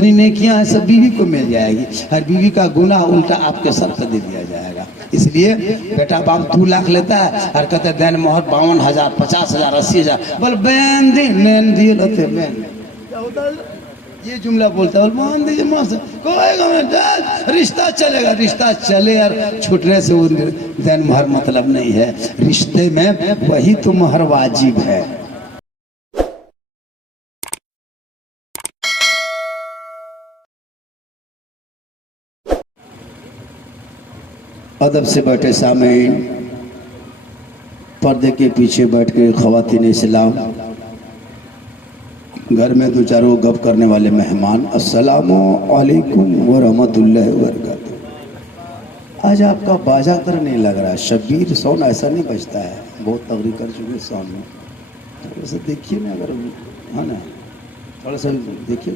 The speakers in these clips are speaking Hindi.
जितनी नेकियां हैं सब बीवी को मिल जाएगी, हर बीवी का गुनाह उल्टा आपके सर पर दे दिया जाएगा। इसलिए बेटा बाप 2 लाख लेता है और कहते देन मोहर 52,000 50,000 80,000 बोल बैन दी नैन दिए लोते बैन क्या होता है, ये जुमला बोलता है मान दीजिए मास्टर कोई रिश्ता चलेगा, रिश्ता चले और छूटने से वो देन मोहर मतलब नहीं है। रिश्ते में वही तो मोहर वाजिब है। अदब से बैठे सामीन, पर्दे के पीछे बैठ के ख़वातीन इस्लाम, घर में 2-4 गप करने वाले मेहमान, अस्सलामु अलैकुम व रहमतुल्लाहि व बरकातहू। आज आपका बाजा तर नहीं लग रहा, शब्बीर साउंड ऐसा नहीं बजता है, बहुत तगड़ी कर चुके साउंड में। थोड़ा सा देखिए ना, अगर है ना थोड़ा सा देखिए,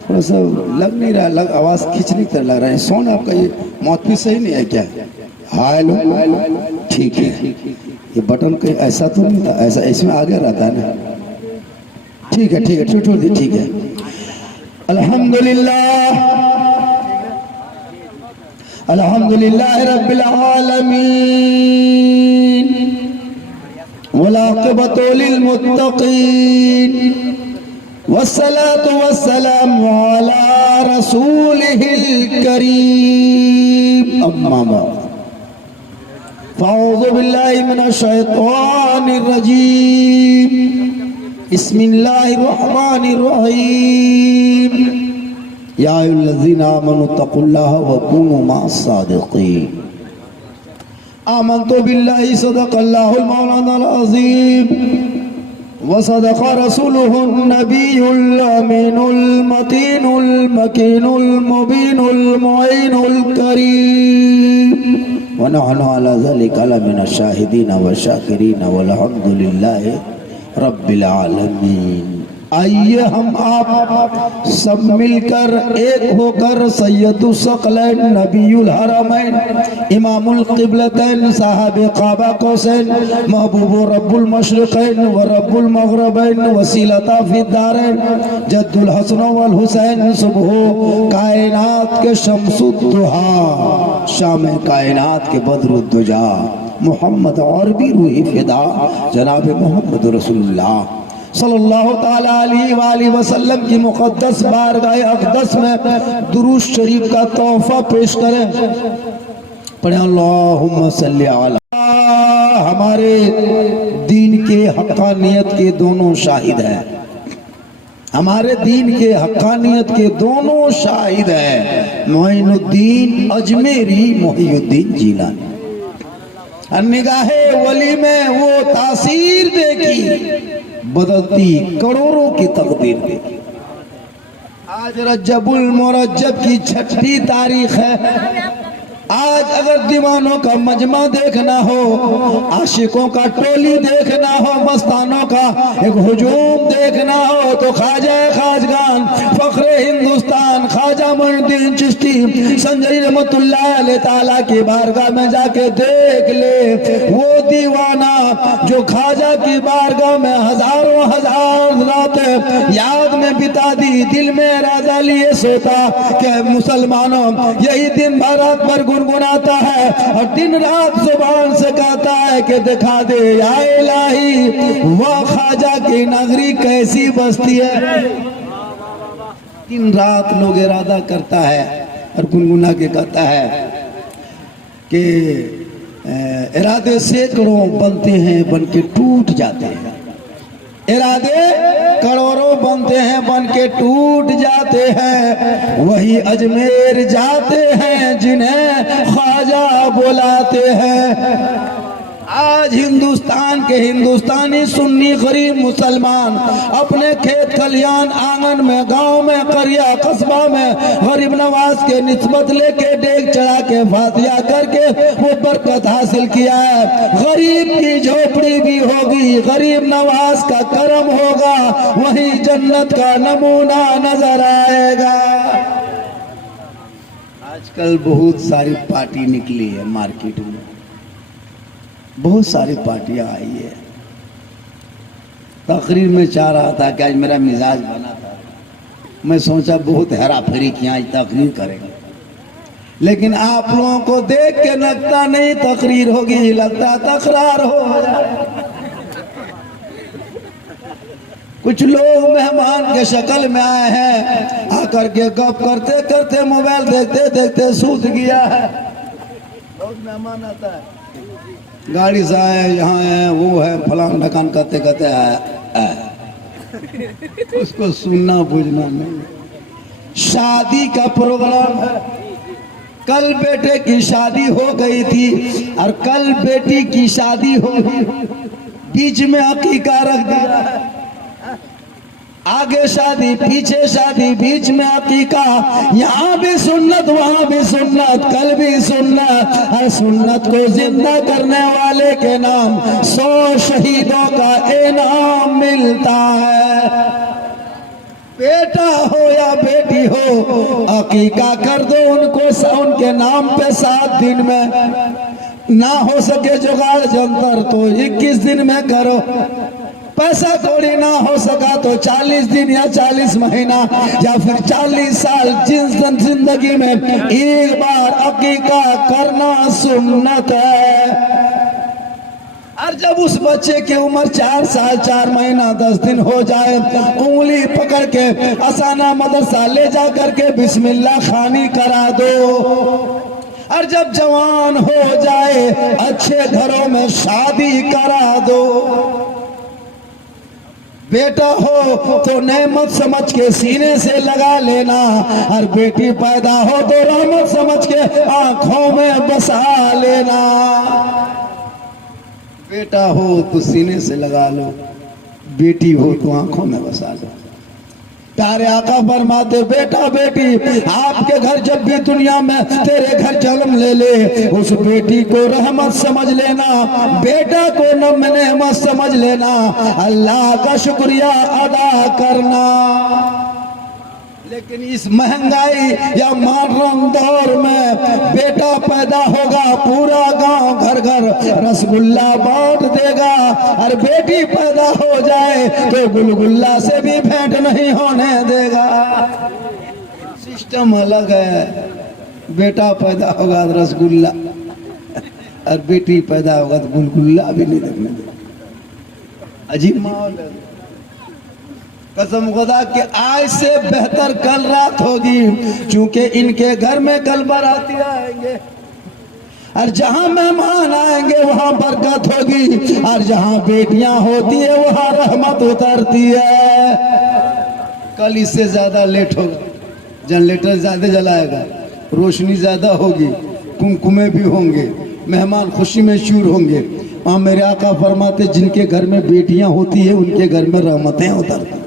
थोड़ा सा लग नहीं रहा, लग आवाज़ खींचने की तरह लग रहा है। साउंड आपका ये माउथपीस सही नहीं है क्या? हेलो ठीक है, ये बटन कहीं ऐसा तो नहीं था, ऐसा इसमें आगे रहता है ना, ठीक है ठीक है छोड़ दी, ठीक है। अल्हम्दुलिल्लाह अल्हम्दुलिल्लाह रब्बिल आलमीन वल आक़िबतु लिल मुत्तक़ीन वस्सलातु वस्सलामु अला रसूलिहिल करीम, अम्मा बाद फ़अऊज़ु बिल्लाहि मिनश शैतानिर रजीम, बिस्मिल्लाहिर रहमानिर रहीम, या अय्युहल्लज़ीना आमनू तक़ुल्लाहा व कूनू मअस सादिक़ीन। आमन्तु बिल्लाहि सदक़ल्लाहुल मौलानाल अज़ीम व सदक़ रसूलुहुन नबियुल अमीनुल मतीनुल मकीनुल मुबीनुल मुईनुल करीम व नहनु अला ज़ालिका लमिनश शाहिदीन व शाकिरीन वल्हम्दुलिल्लाहि रब्बिल आलमीन। आइए हम आप सब मिलकर एक होकर सैयदुस सकलैन नबीयुल हरमैन इमामुल क़िबलतैन साहिब क़ाबा कौसैन महबूबु रब्बुल मशरिक़ैन व रब्बुल मग़रिबैन वसीलता फ़िद्दारैन जद्दुल हसन वल हुसैन सुबह कायनात के शम्सुद्दुहा शाम कायनात के बद्रुद्दुजा मोहम्मद और भी रूही फ़िदा जनाब मोहम्मद रसूलुल्लाह सल्लल्लाहु ताला अलैहि वसल्लम की मुक़द्दस बारगाह अक़दस में दुरूद शरीफ का तोहफ़ा पेश करें। पढ़े अल्लाहुम्मा सल्ली अला। हमारे दीन के हक़ानियत के दोनों शाहिद हैं, हमारे दीन के हक़ानियत के दोनों शाहिद हैं, मोइनुद्दीन अजमेरी मोहियुद्दीन जीलानी। निगाहे वली में वो तासीर देखी, बदलती करोड़ों की तकदीर देखी। आज रज्जबुल मुरज्जब की 6ठी तारीख है। आज अगर दीवानों का मजमा देखना हो, आशिकों का टोली देखना हो, मस्तानों का एक हुजूम देखना हो तो ख्वाजा खाजगान फख्रे हिंदुस्तान ख्वाजा मोइनुद्दीन चिश्ती संजरी रहमतुल्लाह अलैह ताला की बारगाह में जाके देख ले। वो दीवाना जो ख्वाजा की बारगाह में हजारों हजार रातें याद में बिता दी, दिल में राजा लिए सोता कि मुसलमानों यही दिन भर रात भर गुनगुनाता है और दिन रात जुबान से कहता है कि दिखा दे या इलाही वह ख्वाजा की नगरी कैसी बसती है। दिन रात लोग इरादा करता है और गुनगुना के कहता है कि इरादे सैकड़ों बनते हैं बन के टूट जाते हैं, इरादे करोड़ों बनते हैं बन के टूट जाते हैं, वही अजमेर जाते हैं जिन्हें ख्वाजा बुलाते हैं। आज हिंदुस्तान के हिंदुस्तानी सुन्नी गरीब मुसलमान अपने खेत खलियान आंगन में गांव में करिया कस्बा में गरीब नवाज के निस्बत लेके डेग चढ़ा के फातिहा करके वो बरकत हासिल किया है। गरीब की झोपड़ी भी होगी, गरीब नवाज का करम होगा, वही जन्नत का नमूना नजर आएगा। आजकल बहुत सारी पार्टी निकली है मार्केट में, बहुत सारी पार्टियां आई है। तकरीर में चाह रहा था कि आज मेरा मिजाज बना था मैं सोचा बहुत हेरा फेरी किया आज तकरीर करेगा, लेकिन आप लोगों को देख के लगता नहीं तकरीर होगी, लगता तकरार हो जाए। कुछ लोग मेहमान के शक्ल में आए हैं, आकर के गप करते करते मोबाइल देखते देखते सूत गया है। बहुत मेहमान आता है, गाड़ी से आए, यहाँ है, वो है, फलान ढकान करते करते आया। उसको सुनना बुझना नहीं। शादी का प्रोग्राम है, कल बेटे की शादी हो गई थी और कल बेटी की शादी होगी, बीच में अकीका रख दिया है। आगे शादी पीछे शादी बीच में अकीका, यहाँ भी सुन्नत वहाँ भी सुन्नत, कल भी सुन्नत। हर सुन्नत को जिंदा करने वाले के नाम 100 शहीदों का इनाम मिलता है। बेटा हो या बेटी हो, अकीका कर दो उनको, उनके नाम पे 7 दिन में। ना हो सके जुगाड़ जंतर तो 21 दिन में करो। पैसा थोड़ी ना हो सका तो 40 दिन या 40 महीना या फिर 40 साल, जिस जिंदगी में एक बार अकीका करना सुन्नत है। और जब उस बच्चे की उम्र 4 साल 4 महीना 10 दिन हो जाए, उंगली पकड़ के असाना मदरसा ले जा करके बिस्मिल्लाह खानी करा दो। और जब जवान हो जाए अच्छे घरों में शादी करा दो। बेटा हो तो नेमत समझ के सीने से लगा लेना, और बेटी पैदा हो तो रहमत समझ के आंखों में बसा लेना। बेटा हो तो सीने से लगा लो, बेटी हो तो आंखों में बसा लो। प्यारे आका फरमाते, बेटा बेटी आपके घर जब भी दुनिया में तेरे घर जन्म ले ले, उस बेटी को रहमत समझ लेना, बेटा को नेमत समझ लेना, अल्लाह का शुक्रिया अदा करना। लेकिन इस महंगाई या मॉडर्न दौर में बेटा पैदा होगा, पूरा गांव घर घर रसगुल्ला बांट देगा, और बेटी पैदा हो जाए तो गुलगुल्ला से भी भेंट नहीं होने देगा। सिस्टम अलग है। बेटा पैदा होगा तो रसगुल्ला, और बेटी पैदा होगा तो गुलगुल्ला भी नहीं देखने देगा। अजीब माहौल है। कसम खुदा कि आज से बेहतर कल रात होगी, क्योंकि इनके घर में कल बाराती आएंगे, और जहां मेहमान आएंगे वहां बरकत होगी, और जहां बेटियां होती है वहां रहमत उतरती है। कल इससे ज्यादा लेट होगा, जनरेटर ज्यादा जलाएगा, रोशनी ज्यादा होगी, कुमकुमे भी होंगे, मेहमान खुशी में चूर होंगे। वहां मेरे आका फरमाते, जिनके घर में बेटियां होती है उनके घर में रहमतें उतरती।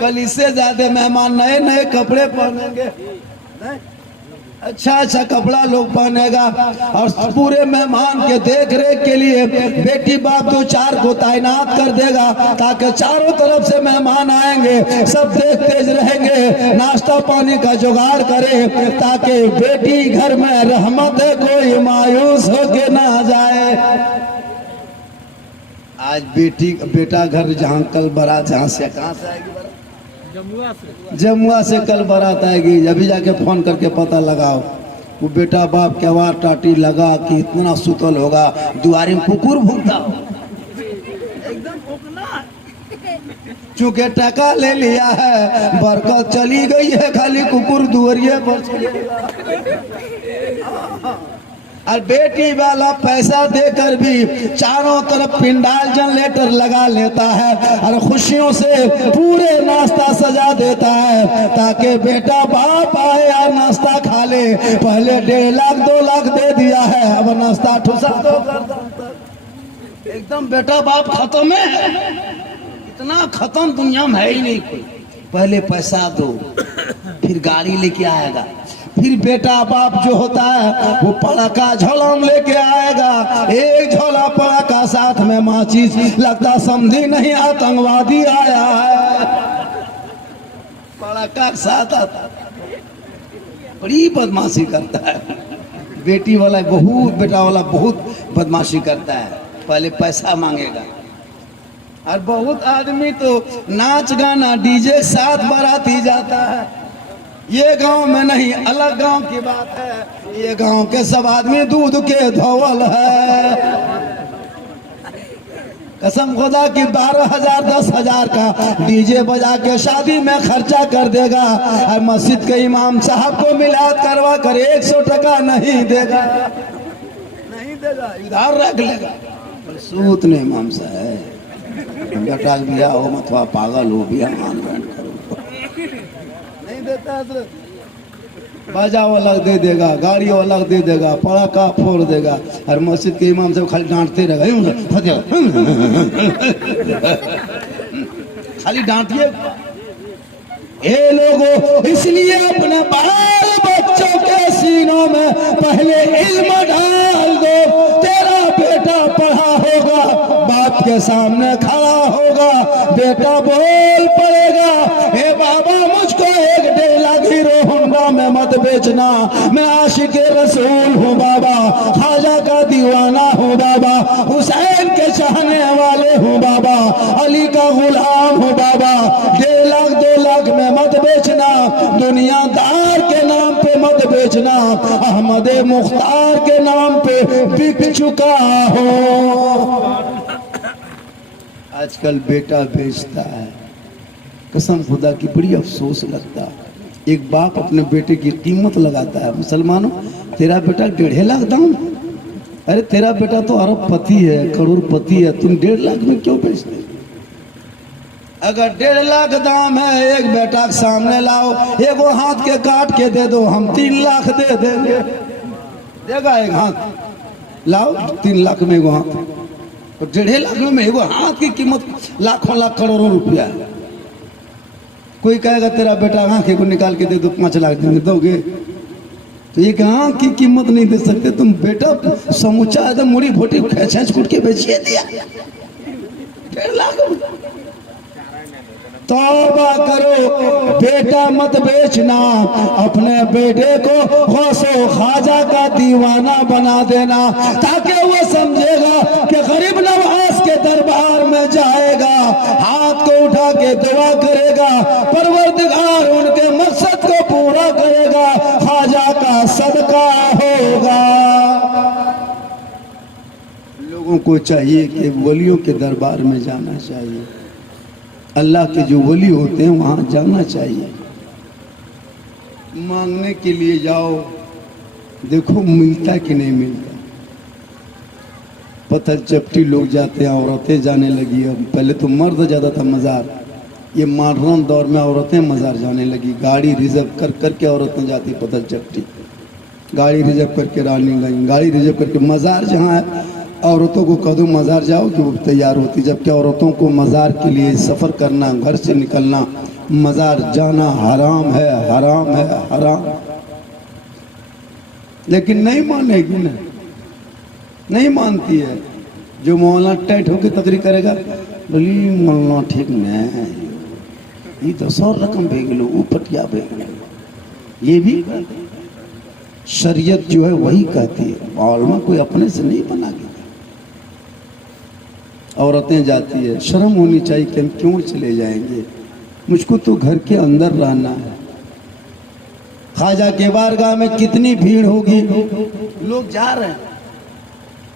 कल इससे ज्यादा मेहमान नए नए कपड़े पहनेंगे, अच्छा अच्छा कपड़ा लोग पहनेगा, और पूरे मेहमान के देख रेख के लिए बेटी बाप 2-4 को तैनात कर देगा, ताकि चारों तरफ से मेहमान आएंगे, सब देखते रहेंगे, नाश्ता पानी का जुगाड़ करे, ताकि बेटी घर में रहमत है, कोई मायूस होके ना जाए। आज बेटा घर जहाँ कल बारात, जहाँ से कहाँ से आएगी बारात? जमुआ से कल बारात आएगी। अभी जाके फोन करके पता लगाओ, वो बेटा बाप के आवाज टाटी लगा कि इतना सुतल होगा, दुआरी में कुकुर भूखता एकदम भूखना, चूंकि टका ले लिया है, बरकत चली गई है, खाली कुकुर दुआरिये पर चलेगा। और बेटी वाला पैसा देकर भी चारों तरफ पिंडाल जनरेटर लगा लेता है, और खुशियों से पूरे नाश्ता सजा देता है, ताकि बेटा बाप आए और नाश्ता खा ले। पहले 1.5 लाख 2 लाख दे दिया है, अब नाश्ता ठुसा दो एकदम। बेटा बाप खत्म है, इतना खत्म दुनिया में है ही नहीं कोई। पहले पैसा दो, फिर गाड़ी लेके आएगा, फिर बेटा बाप जो होता है वो पड़ाका झोला में लेके आएगा, एक झोला पड़ाका साथ में माचिस, लगता समझी नहीं आतंकवादी आया है, पड़ाका साथ आता। बड़ी बदमाशी करता है बेटी वाला, बहुत बेटा वाला बहुत बदमाशी करता है। पहले पैसा मांगेगा, और बहुत आदमी तो नाच गाना डीजे के साथ बाराती जाता है। ये गांव में नहीं, अलग गांव की बात है। ये गांव के सब आदमी दूध के धोवल है। कसम खुदा की 12,000 10,000 का डीजे बजा के शादी में खर्चा कर देगा और मस्जिद के इमाम साहब को मिलाद करवा कर 100 टका नहीं देगा, नहीं देगा, इधर रख लेगा। सूत ने इमाम साहब बेटा बिया हो अथवा पागल हो, बिया मान बैठ करो, नहीं देता हजरत। बाजा वो अलग दे देगा, गाड़ी वो अलग दे देगा, पड़ाका फोड़ देगा और मस्जिद के इमाम से खाली डांटते रहेगा, खाली डांटिए। ये लोगों इसलिए अपने बाल बच्चों के सीनों में पहले इल्म डाल दो। तेरा बेटा पढ़ा होगा, बाप के सामने खड़ा होगा, बेटा बोल पड़ेगा, हे बाबा मुझको 1-1.5 लाख हीरो होंडा में मत बेचना, मैं आशिक रसूल हूँ बाबा, ख्वाजा का दीवाना हूँ बाबा, हुसैन के चाहने वाले हूँ बाबा, अली का गुलाम हूँ बाबा। 1.5 लाख 2 लाख में मत बेचना, दुनियादार के नाम पे मत बेचना, अहमद मुख्तार के नाम पे बिक चुका हो। आजकल बेटा बेचता है, कसम खुदा की बड़ी अफसोस लगता है। एक बाप अपने बेटे की कीमत लगाता है। मुसलमानों, तेरा बेटा 1.5 लाख दाम, अरे तेरा बेटा तो अरबपति है, करोड़पति है, तुम 1.5 लाख में क्यों बेचते? अगर 1.5 लाख दाम है, एक बेटा के सामने लाओ, एगो हाथ के काट के दे दो, हम 3 लाख दे देंगे। देगा एक हाथ लाओ, 3 लाख में एगो हाथ, और 1.5 लाख में एगो हाथ की कीमत लाखों लाख करोड़ों रुपया। कोई कहेगा तेरा बेटा आंख को निकाल के दे दो, 5 लाख देंगे, दोगे? तो एक आंख की कीमत नहीं दे सकते तुम, बेटा समूचा एकदम मुड़ी भोटी खेच कूट के बेचिए दिया 1.5 लाख। तौबा करो, बेटा मत बेचना, अपने बेटे को गौसो ख्वाजा का दीवाना बना देना, ताकि वो समझेगा कि गरीब नवाज के दरबार में जाएगा, हाथ को उठा के दुआ करेगा, परवरदिगार उनके मकसद को पूरा करेगा, ख्वाजा का सदका होगा। लोगों को चाहिए कि वलियों के दरबार में जाना चाहिए, अल्लाह के जो वली होते हैं वहाँ जाना चाहिए। मांगने के लिए जाओ, देखो मिलता कि नहीं मिलता। पत्थर चपटी लोग जाते हैं, औरतें जाने लगी। अब पहले तो मर्द जाता था मज़ार, ये मॉडर्न दौर में औरतें मज़ार जाने लगी। गाड़ी रिजर्व कर करके औरतें जाती पत्थर चपटी, गाड़ी रिजर्व करके रानी गई, गाड़ी रिजर्व करके मज़ार जहाँ है औरतों को कदम मज़ार जाओ कि वो तैयार होती, जबकि औरतों को मज़ार के लिए सफ़र करना, घर से निकलना, मज़ार जाना हराम है, हराम है, हराम। लेकिन नहीं मानेगी ना, नहीं मानती है। जो मौलाना टाइट होकर तकरीर करेगा, बोली मौलाना ठीक नहीं, ये तो 100 रकम भेगलो, ऊपटिया भेगलो, ये भी शरीयत जो है वही कहती है, मौलाना कोई अपने से नहीं बना के। औरतें जाती है, शर्म होनी चाहिए कि हम क्यों चले जाएंगे, मुझको तो घर के अंदर रहना है। ख्वाजा के बारगाह में कितनी भीड़ होगी, लोग जा रहे हैं।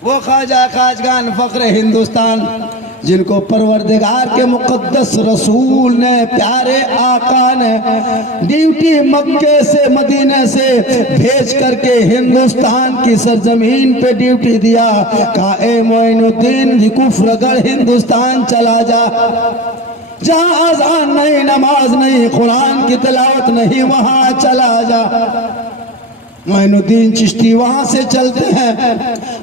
वो ख्वाजा खाजगान फख्र हिंदुस्तान जिनको परवरदिगार के मुकद्दस रसूल ने, प्यारे आका ने ड्यूटी मक्के से मदीने से भेज करके हिंदुस्तान की सरजमीन पे ड्यूटी दिया, कहा ए मोइनुद्दीन कुफ्रगढ़ हिंदुस्तान चला जा, जहाँ अज़ान नहीं, नमाज नहीं, कुरान की तिलावत नहीं, वहाँ चला जा। मोइनुद्दीन चिश्ती वहाँ से चलते हैं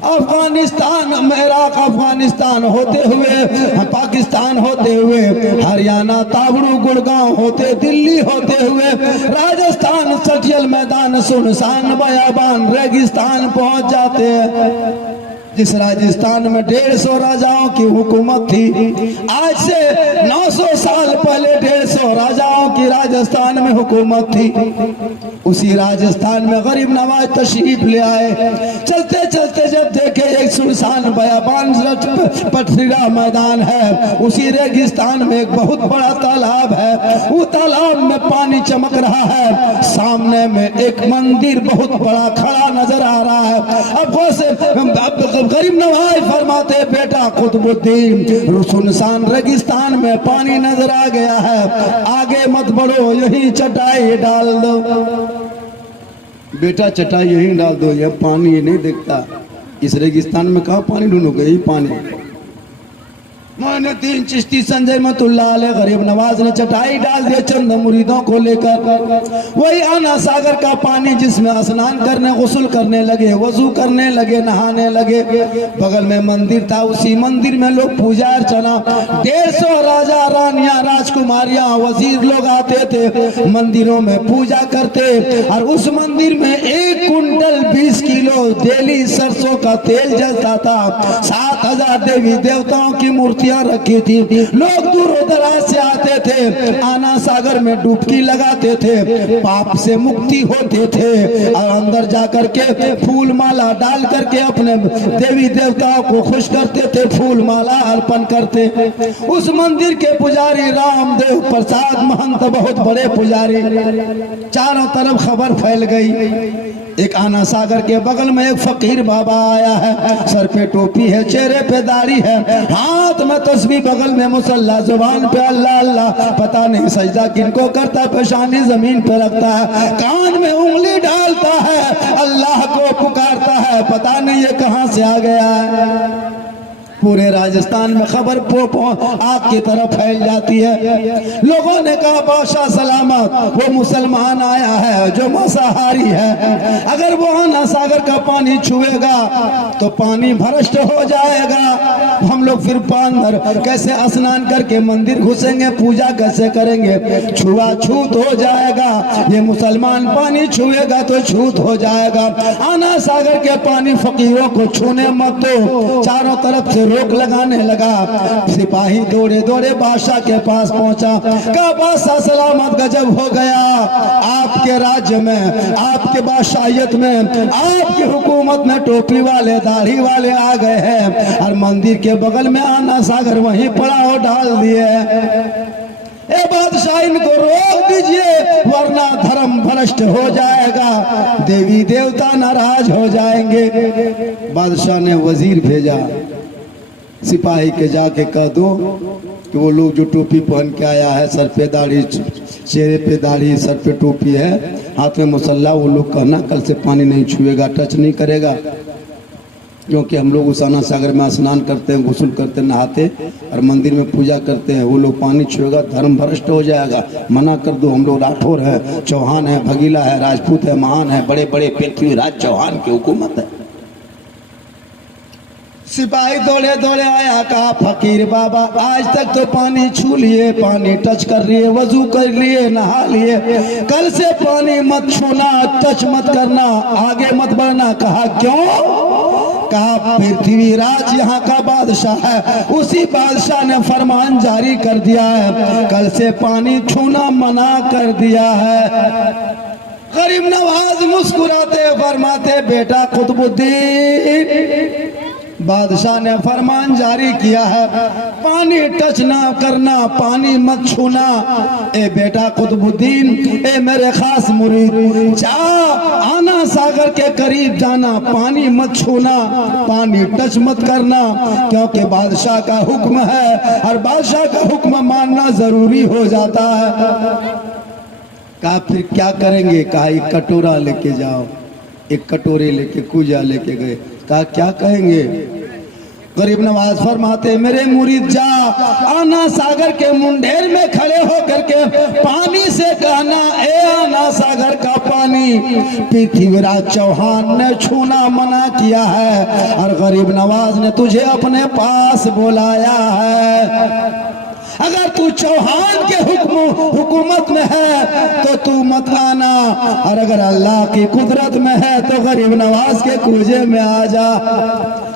अफगानिस्तान, इराक अफगानिस्तान होते हुए, पाकिस्तान होते हुए, हरियाणा ताबड़ू गुड़गांव होते, दिल्ली होते हुए, राजस्थान सटियल मैदान सुनसान बयाबान रेगिस्तान पहुँच जाते हैं। जिस राजस्थान में 150 राजाओं की हुकूमत थी, आज से 900 साल पहले 150 राजाओं की राजस्थान में हुकूमत थी। उसी राजस्थान में गरीब नवाज तशरीफ ले आए। चलते चलते जब देखे देखे एक सुनसान बयाबान पथरीला मैदान है, उसी रेगिस्तान में एक बहुत बड़ा तालाब है। वो तालाब में पानी चमक रहा है, सामने में एक मंदिर बहुत बड़ा खड़ा नजर आ रहा है। अब गरीब नवाज फरमाते बेटा कुतुबुद्दीन, सुनसान रेगिस्तान में पानी नजर आ गया है, आगे मत बढ़ो, यही चटाई डाल दो। बेटा चटाई यही डाल दो, यह पानी नहीं दिखता, इस रेगिस्तान में कहाँ पानी ढूंढोगे, यही पानी। मोइनुद्दीन चिश्ती संजय महमतुल्लाह अलैह गरीब नवाज ने चटाई डाल दिया चंद मुरीदों को लेकर। वही आना सागर का पानी जिसमें स्नान करने गुस्ल करने लगे, वजू करने लगे, नहाने लगे। बगल में मंदिर था, उसी मंदिर में लोग पूजा अर्चना, 150 राजा रानियां राजकुमारियां वजीर लोग आते थे, मंदिरों में पूजा करते। और उस मंदिर में 1 कुंटल 20 किलो डेली सरसों का तेल जलता था। 7000 देवी देवताओं की मूर्ति रखी थी। लोग दूर दराज से आते थे, आना सागर में डुबकी लगाते थे, पाप से मुक्ति होते थे और अंदर जाकर के फूल माला डाल करके अपने देवी देवताओं को खुश करते थे, फूल माला अर्पण करते। उस मंदिर के पुजारी रामदेव प्रसाद महंत बहुत बड़े पुजारी, चारों तरफ खबर फैल गई। एक आना सागर के बगल में एक फकीर बाबा आया है, सर पे टोपी है, चेहरे पे दाढ़ी है, हाथ में तस्बीह, बगल में मुसल्ला, जुबान पे अल्लाह अल्लाह, पता नहीं सजदा किनको करता, पेशानी जमीन पे रखता है, कान में उंगली डालता है, अल्लाह को पुकारता है, पता नहीं ये कहां से आ गया है। पूरे राजस्थान में खबर आग की तरफ फैल जाती है। लोगों ने कहा बादशाह सलामत, वो मुसलमान आया है जो मांसाहारी है, अगर वो आना सागर का पानी छुएगा तो पानी भ्रष्ट हो जाएगा, हम लोग फिर अंदर कैसे स्नान करके मंदिर घुसेंगे, पूजा कैसे करेंगे, छुआछूत हो जाएगा। ये मुसलमान पानी छुएगा तो छूत हो जाएगा। आना सागर के पानी फकीरों को छूने मत दो। चारों तरफ से रोक लगाने लगा। सिपाही दौड़े दौड़े बादशाह के पास पहुंचा, कहा बादशाह सलामत, गजब हो गया, आपके राज्य में, आपके बादशाहियत में, आपकी हुकूमत में टोपी वाले दाढ़ी वाले आ गए हैं और मंदिर के बगल में आना सागर वहीं पड़ा हो डाल दिए। ए बादशाह, इनको रोक दीजिए वरना धर्म भ्रष्ट हो जाएगा, देवी देवता नाराज हो जाएंगे। बादशाह ने वजीर भेजा, सिपाही के जाके कह दो कि वो लोग जो टोपी पहन के आया है, सर पे दाढ़ी, चेहरे पे दाढ़ी, सर पे टोपी है, हाथ में मुसल्ला, वो लोग कहना कल से पानी नहीं छुएगा, टच नहीं करेगा, क्योंकि हम लोग उस आना सागर में स्नान करते हैं, गुस्ल करते, नहाते और मंदिर में पूजा करते हैं। वो लोग पानी छुएगा धर्म भ्रष्ट हो जाएगा, मना कर दो। हम लोग राठौर है, चौहान है, भगीला है, राजपूत है, महान है, बड़े बड़े पृथ्वीराज चौहान की हुकूमत है। सिपाही दौड़े दौड़े आया, कहा फकीर बाबा, आज तक तो पानी छू लिए, पानी टच कर लिए, वजू कर लिए, नहा लिए, कल से पानी मत छूना, टच मत करना, आगे मत बढ़ना। कहा क्यों? कहा पृथ्वीराज यहाँ का बादशाह है, उसी बादशाह ने फरमान जारी कर दिया है, कल से पानी छूना मना कर दिया है। गरीब नवाज मुस्कुराते फरमाते बेटा कुतुबुद्दीन, बादशाह ने फरमान जारी किया है, पानी टच ना करना, पानी मत छूना। ए बेटा कुतुबुद्दीन, ए मेरे खास मुरीद, जा आना सागर के करीब जाना, पानी मत छूना, पानी टच मत करना, क्योंकि बादशाह का हुक्म है और बादशाह का हुक्म मानना जरूरी हो जाता है। कहा फिर क्या करेंगे? कहा एक कटोरा लेके जाओ। एक कटोरे लेके कुजा लेके गए। कहा क्या कहेंगे? गरीब नवाज फरमाते मेरे मुरीद जा आना सागर के मुंडेर में खड़े होकर के पानी से कहना, ए आना सागर का पानी पृथ्वीराज चौहान ने छूना मना किया है और गरीब नवाज ने तुझे अपने पास बुलाया है। अगर तू चौहान के हुकूमत में है तो तू मत आना, और अगर अल्लाह की कुदरत में है तो गरीब नवाज के कूजे में आ जा।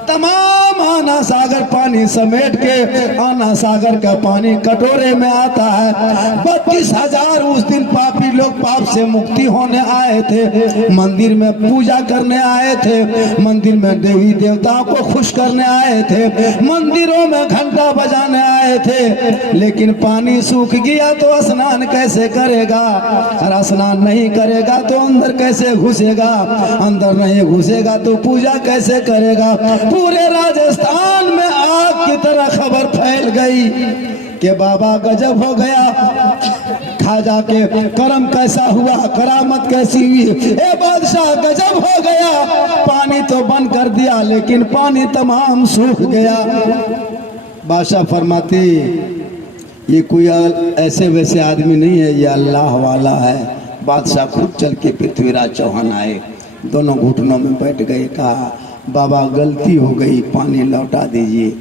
तमाम आना सागर पानी समेट के आना सागर का पानी कटोरे में आता है। 32,000 उस दिन पापी लोग पाप से मुक्ति होने आए थे, मंदिर में पूजा करने आए थे, मंदिर में देवी देवताओं को खुश करने आए थे, मंदिरों में घंटा बजाने आए थे। लेकिन पानी सूख गया तो स्नान कैसे करेगा? और स्नान नहीं करेगा तो अंदर कैसे घुसेगा? अंदर नहीं घुसेगा तो पूजा कैसे करेगा? पूरे राजस्थान में आग की तरह खबर फैल गई कि बाबा गजब हो गया, खाजा के करम कैसा हुआ, करामत कैसी हुई, ए बादशाह गजब हो गया। पानी तो बंद कर दिया लेकिन पानी तमाम सूख गया। बादशाह फरमाते ये कोई ऐसे वैसे आदमी नहीं है, ये अल्लाह वाला है। बादशाह खुद चल के पृथ्वीराज चौहान आए, दोनों घुटनों में बैठ गए, कहा बाबा गलती हो गई, पानी लौटा दीजिए।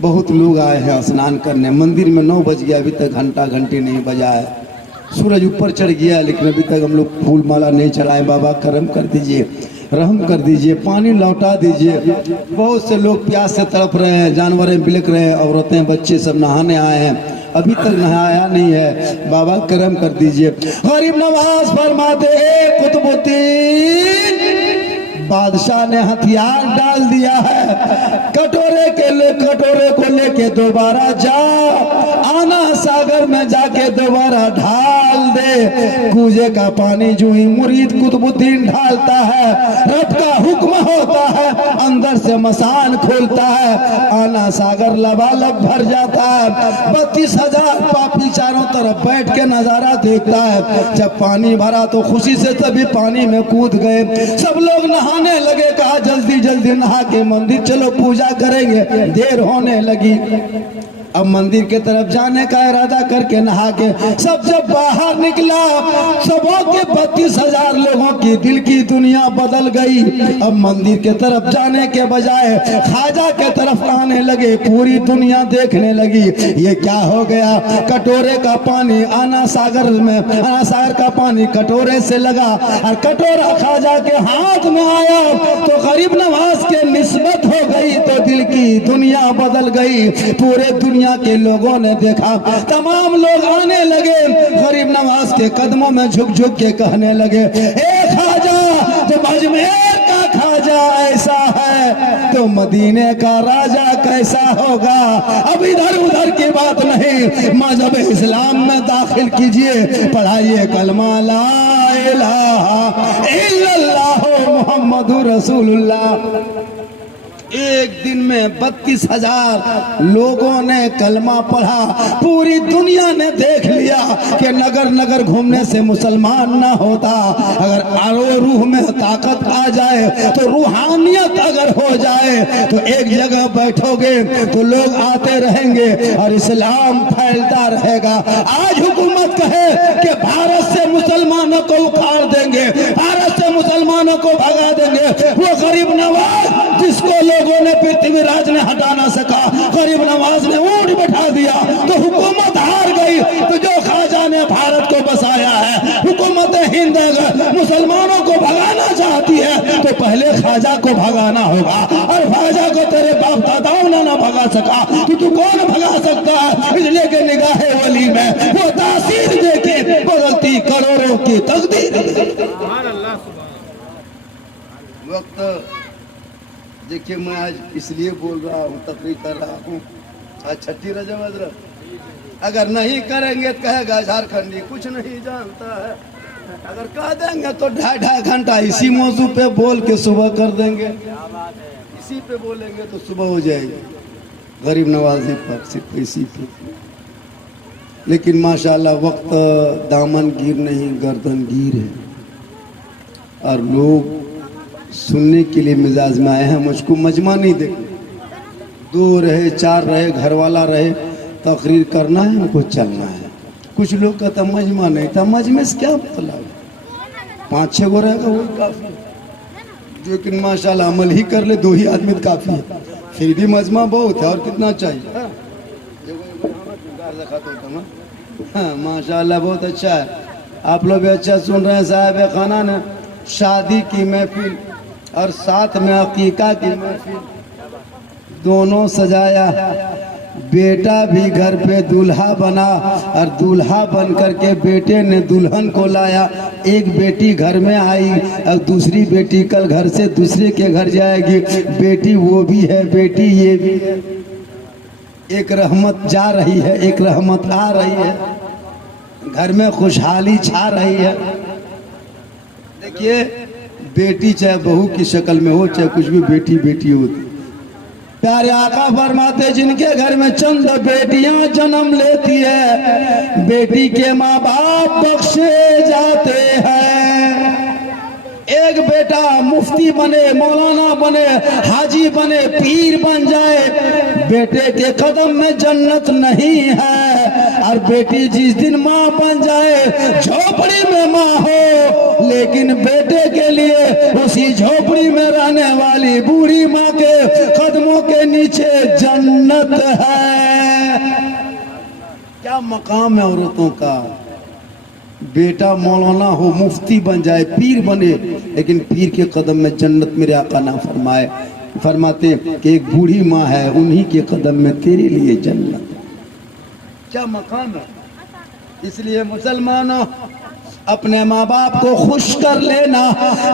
बहुत लोग आए हैं स्नान करने, मंदिर में 9 बज गया, अभी तक घंटा घंटी नहीं बजा है, सूरज ऊपर चढ़ गया लेकिन अभी तक हम लोग फूल माला नहीं चढ़ाए। बाबा करम कर दीजिए, रहम कर दीजिए, पानी लौटा दीजिए। बहुत से लोग प्यास से तड़प रहे हैं, जानवरें बिलक रहे हैं, औरतें बच्चे सब नहाने आए हैं, अभी तक नहाया नहीं है, बाबा करम कर दीजिए। गरीब नवाज फरमाते कुतुबुद्दीन बादशाह ने हथियार डाल दिया है, कटोरे को लेके दोबारा जा, आना सागर में जाके दोबारा ढाल दे। कूजे का पानी जो ही मुरीद कुतुबुद्दीन ढालता है, रब का हुक्म होता है, अंदर से मसान खोलता है, आना सागर लबालब भर जाता है। 32,000 पापी चारों तरफ बैठ के नजारा देखता है। जब पानी भरा तो खुशी से सभी पानी में कूद गए, सब लोग नहाने लगे। कहा जल्दी जल्दी नहा के मंदिर चलो पूजा करेंगे, देर होने लगी। अब मंदिर के तरफ जाने का इरादा करके नहा के सब जब बाहर निकला, सबों के 32,000 लोगों की दिल की दुनिया बदल गई। अब मंदिर के तरफ जाने के बजाय खाजा के तरफ आने लगे, पूरी दुनिया देखने लगी ये क्या हो गया। कटोरे का पानी आना सागर में, आना सागर का पानी कटोरे से लगा और कटोरा खाजा के हाथ में आया तो गरीब नवाज के निस्बत हो गई, तो दिल की दुनिया बदल गई। पूरे दुनिया के लोगों ने देखा, तमाम लोग आने लगे, गरीब नवाज के कदमों में झुक झुक के कहने लगे, ए खाजा, जब अजमेर का खाजा ऐसा है तो मदीने का राजा कैसा होगा। अब इधर उधर की बात नहीं, मजहब इस्लाम में दाखिल कीजिए, पढ़ाइए कलमा ला इलाहा इल्लल्लाह मुहम्मदुर रसूलुल्लाह। एक दिन में 32,000 लोगों ने कलमा पढ़ा। पूरी दुनिया ने देख लिया कि नगर नगर घूमने से मुसलमान ना होता, अगर रूह में ताकत आ जाए तो रूहानियत अगर हो जाए तो एक जगह बैठोगे तो लोग आते रहेंगे और इस्लाम फैलता रहेगा। आज हुकूमत कहे कि भारत से मुसलमानों को उखाड़ देंगे, भारत से मुसलमानों को भगा देंगे, वो गरीब नवाज जिसको लोगों ने पृथ्वीराज ने हटा ना सका, गरीब नवाज ने ऊंट बैठा दिया तो हुकूमत हार गई। तो जो खाजा ने भारत को बसाया है, हुकूमत हिंद अगर मुसलमानों को भगाना चाहती है तो पहले खाजा को भगाना होगा, और खाजा को तेरे बाप दादाओं ने ना भगा सका तो तू कौन भगा सकता है। इसलिए के निगाहे वली में वो तासीर देके बदलती करोड़ों की तकदीर। वक्त देखिए, मैं आज इसलिए बोल रहा हूँ, तकरीर कर रहा हूँ, आज छठी रजब हजरत, अगर नहीं करेंगे तो कहेगा झारखंडी कुछ नहीं जानता है, अगर कह देंगे तो 2.5 घंटा इसी मौजू पे बोल के सुबह कर देंगे, इसी पे बोलेंगे तो सुबह हो जाएगी, गरीब नवाजी पर सिर्फ इसी पे। लेकिन माशाल्लाह वक्त दामन गिर नहीं गर्दन गिर है, और लोग सुनने के लिए मिजाज में आए हैं। मुझको मजमा नहीं दे, 2 रहे 4 रहे, घर वाला रहे, तकरीर करना है, हमको चलना है। कुछ लोग कहता मजमा नहीं था, मजमे से क्या मतलब, 5-6 गो रहेगा वही काफी, लेकिन माशाल्लाह अमल ही कर ले 2 ही आदमी तो काफी है, फिर भी मजमा बहुत है, और कितना चाहिए। हाँ माशाल्लाह बहुत अच्छा है, आप लोग भी अच्छा सुन रहे हैं। साहिब खाना ने शादी की महफिल और साथ में अकीका की महफिल, दोनों सजाया, बेटा भी घर पे दूल्हा बना और दूल्हा बन करके बेटे ने दुल्हन को लाया। एक बेटी घर में आई और दूसरी बेटी कल घर से दूसरे के घर जाएगी। बेटी वो भी है, बेटी ये भी है। एक रहमत जा रही है, एक रहमत आ रही है, घर में खुशहाली छा रही है। देखिए, बेटी चाहे बहू की शक्ल में हो, चाहे कुछ भी, बेटी बेटी होती। प्यारे आका फरमाते जिनके घर में चंद बेटियां जन्म लेती है, बेटी के माँ बाप बख्शे जाते हैं। एक बेटा मुफ्ती बने, मौलाना बने, हाजी बने, पीर बन जाए, बेटे के कदम में जन्नत नहीं है। और बेटी जिस दिन माँ बन जाए, झोपड़ी में माँ हो, लेकिन बेटे के लिए उसी झोपड़ी में रहने वाली बूढ़ी माँ के कदमों के नीचे जन्नत है। क्या मकाम है औरतों का। बेटा मौलाना हो, मुफ्ती बन जाए, पीर बने, लेकिन पीर के कदम में जन्नत मेरे आका ना फरमाए। फरमाते कि एक बूढ़ी माँ है, उन्हीं के कदम में तेरे लिए जन्नत। क्या मकाम है। इसलिए मुसलमानों, अपने माँ बाप को खुश कर लेना।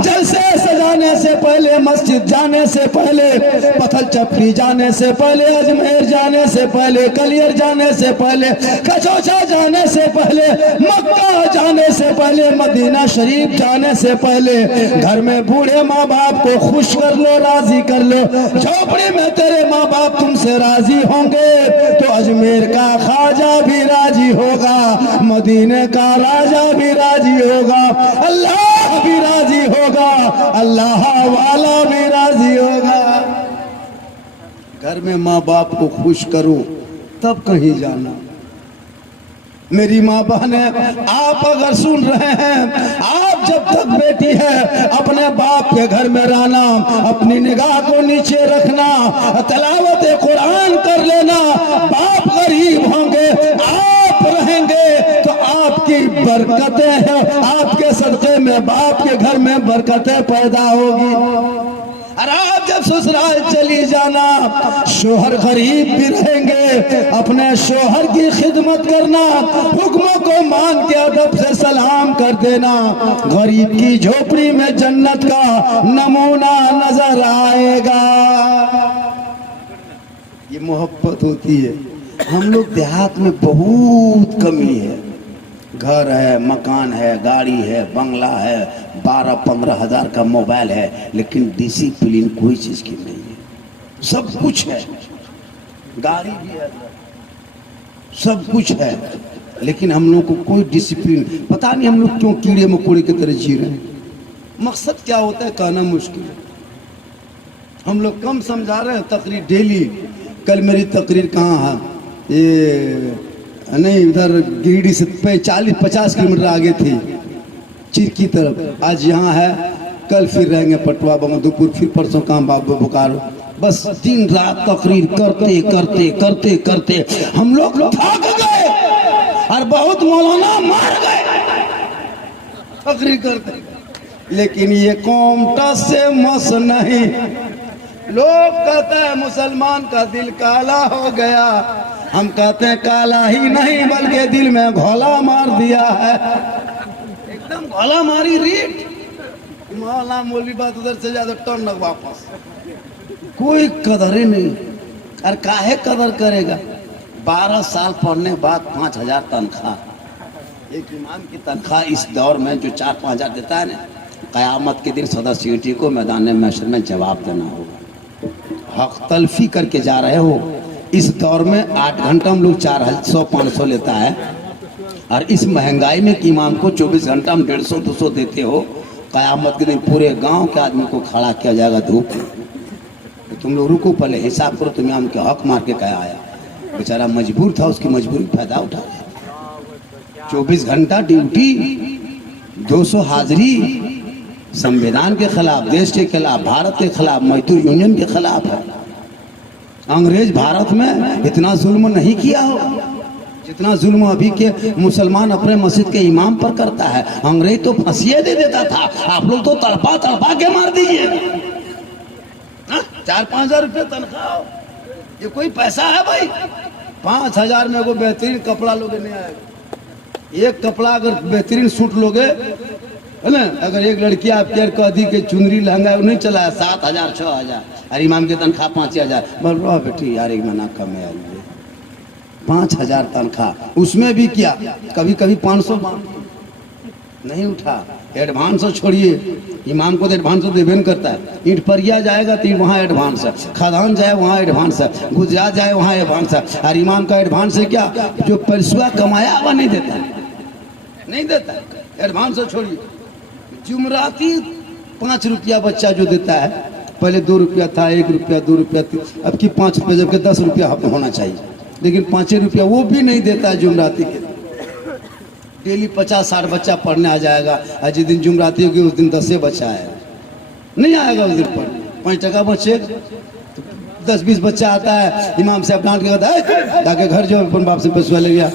जलसे सजाने से पहले, मस्जिद जाने से पहले, पथल चपड़ी जाने से पहले, अजमेर जाने से पहले, कलियर जाने से पहले, कचौचा जाने से पहले, मक्का जाने से पहले, मदीना शरीफ जाने से पहले घर में बूढ़े माँ बाप को खुश कर लो, राजी कर लो। झोपड़ी में तेरे माँ बाप तुमसे राजी होंगे तो अजमेर का ख्वाजा भी राजी होगा, मदीने का राजा भी राजी होगा, अल्लाह भी राजी होगा, अल्लाह वाला भी राजी होगा। घर में माँ बाप को खुश करो तब कहीं जाना। मेरी माँ बहने, आप अगर सुन रहे हैं, आप जब तक बेटी है अपने बाप के घर में रहना, अपनी निगाह को नीचे रखना, तिलावत कुरान कर लेना। बाप गरीब होंगे, आप रहेंगे तो आपकी बरकतें हैं, आपके सदक़े में बाप के घर में बरकतें पैदा होगी। और आप जब ससुराल चली जाना, शोहर गरीब भी रहेंगे, अपने शोहर की खिदमत करना, हुक्मों को मान के अदब से सलाम कर देना। गरीब की झोपड़ी में जन्नत का नमूना नजर आएगा। ये मोहब्बत होती है। हम लोग देहात में बहुत कमी है। घर है, मकान है, गाड़ी है, बंगला है, 12-15 हजार का मोबाइल है, लेकिन डिसिप्लिन कोई चीज की नहीं है। सब कुछ है, गाड़ी भी है, सब कुछ है, लेकिन हम लोग को कोई डिसिप्लिन। पता नहीं हम लोग क्यों कीड़े मकोड़े की तरह जी रहे हैं। मकसद क्या होता है कहना मुश्किल है। हम लोग कम समझा रहे हैं। तकरीर डेली, कल मेरी तकरीर कहाँ है, ये नहीं, इधर गिरिडीह से 40-50 किलोमीटर आगे थी, चिर की तरफ। आज यहाँ है, कल फिर रहेंगे पटवा, बमदुपुर, फिर परसों काम बाबू बोकारो। बस दिन रात तकरीर करते करते करते करते हम लोग थक गए और बहुत मौलाना मार गए तकरीर करते। लेकिन ये कौम टस से मस नहीं। लोग कहते हैं मुसलमान का दिल काला हो गया, हम कहते हैं काला ही नहीं बल्कि दिल में घोला मार दिया है। एकदम घोला मारी रीट। मौला मौलवी बात उधर से ज्यादा टर्न वापस, कोई कदर ही नहीं। और काहे कदर करेगा। 12 साल पढ़ने बाद 5,000 तनख्वाह। एक इमाम की तनख्वाह इस दौर में जो 4-5 हजार देता है ना, कयामत के दिन सदा सीटी को मैदान महशर में जवाब देना होगा। हक तलफी करके जा रहे हो। इस दौर में 8 घंटा हम लोग 400-500 लेता है, और इस महंगाई में इमाम को 24 घंटा हम 150-200 देते हो। कयामत के दिन पूरे गांव के आदमी को खड़ा किया जाएगा धूप में। तो तुम लोग रुको, पहले हिसाब करो तुम इमाम के हक मार के क्या आया। बेचारा मजबूर था, उसकी मजबूरी फायदा उठा। 24 घंटा ड्यूटी, 200 हाजिरी, संविधान के खिलाफ, देश के खिलाफ, भारत के खिलाफ, मजदूर यूनियन के खिलाफ है। अंग्रेज भारत में इतना जुल्म नहीं किया हो जितना जुल्म अभी के मुसलमान अपने मस्जिद के इमाम पर करता है। अंग्रेज तो फांसियां दे देता था, आप लोग तो तड़पा तड़पा के मार दीजिए। 4-5 हजार रुपये तनख्वाह, ये कोई पैसा है भाई? 5,000 में वो बेहतरीन कपड़ा लोगे नहीं आएगा। एक कपड़ा अगर बेहतरीन सूट लोगे है ना, अगर एक लड़की आपके यार कदी के चुनरी लहंगा नहीं चला 7,000 6,000, अरे इमाम की तनख्वाह 5,000, बोल रहा बेटी यार एक महीना कम है 5,000 तनख्वाह, उसमें भी क्या कभी कभी 500 नहीं उठा। एडवांस छोड़िए, इमाम को तो एडवांस देवे नहीं करता है। ईंट परिया जाएगा तो वहाँ एडवांस है, खदान जाए वहाँ एडवांस है, गुजरात जाए वहाँ एडवांस है। और इमाम का एडवांस है क्या, जो पैसा कमाया वह नहीं देता, नहीं देता एडवांस छोड़िए। जुमराती 5 रुपया बच्चा जो देता है, पहले 2 रुपया था, 1 रुपया 2 रुपया, अब की 5 रुपया, जबकि 10 रुपया होना चाहिए, लेकिन 5 रुपया वो भी नहीं देता है जुमराती के। डेली 50-60 बच्चा पढ़ने आ जाएगा, और जिस दिन जुमराती होगी उस दिन 10 बच्चा आएगा, नहीं आएगा उस दिन पर 5 टका बच्चे तो 10-20 बच्चा आता है, इमाम साहब डांट के कहता है जाके घर जो अपन बाप से पैसा ले गया,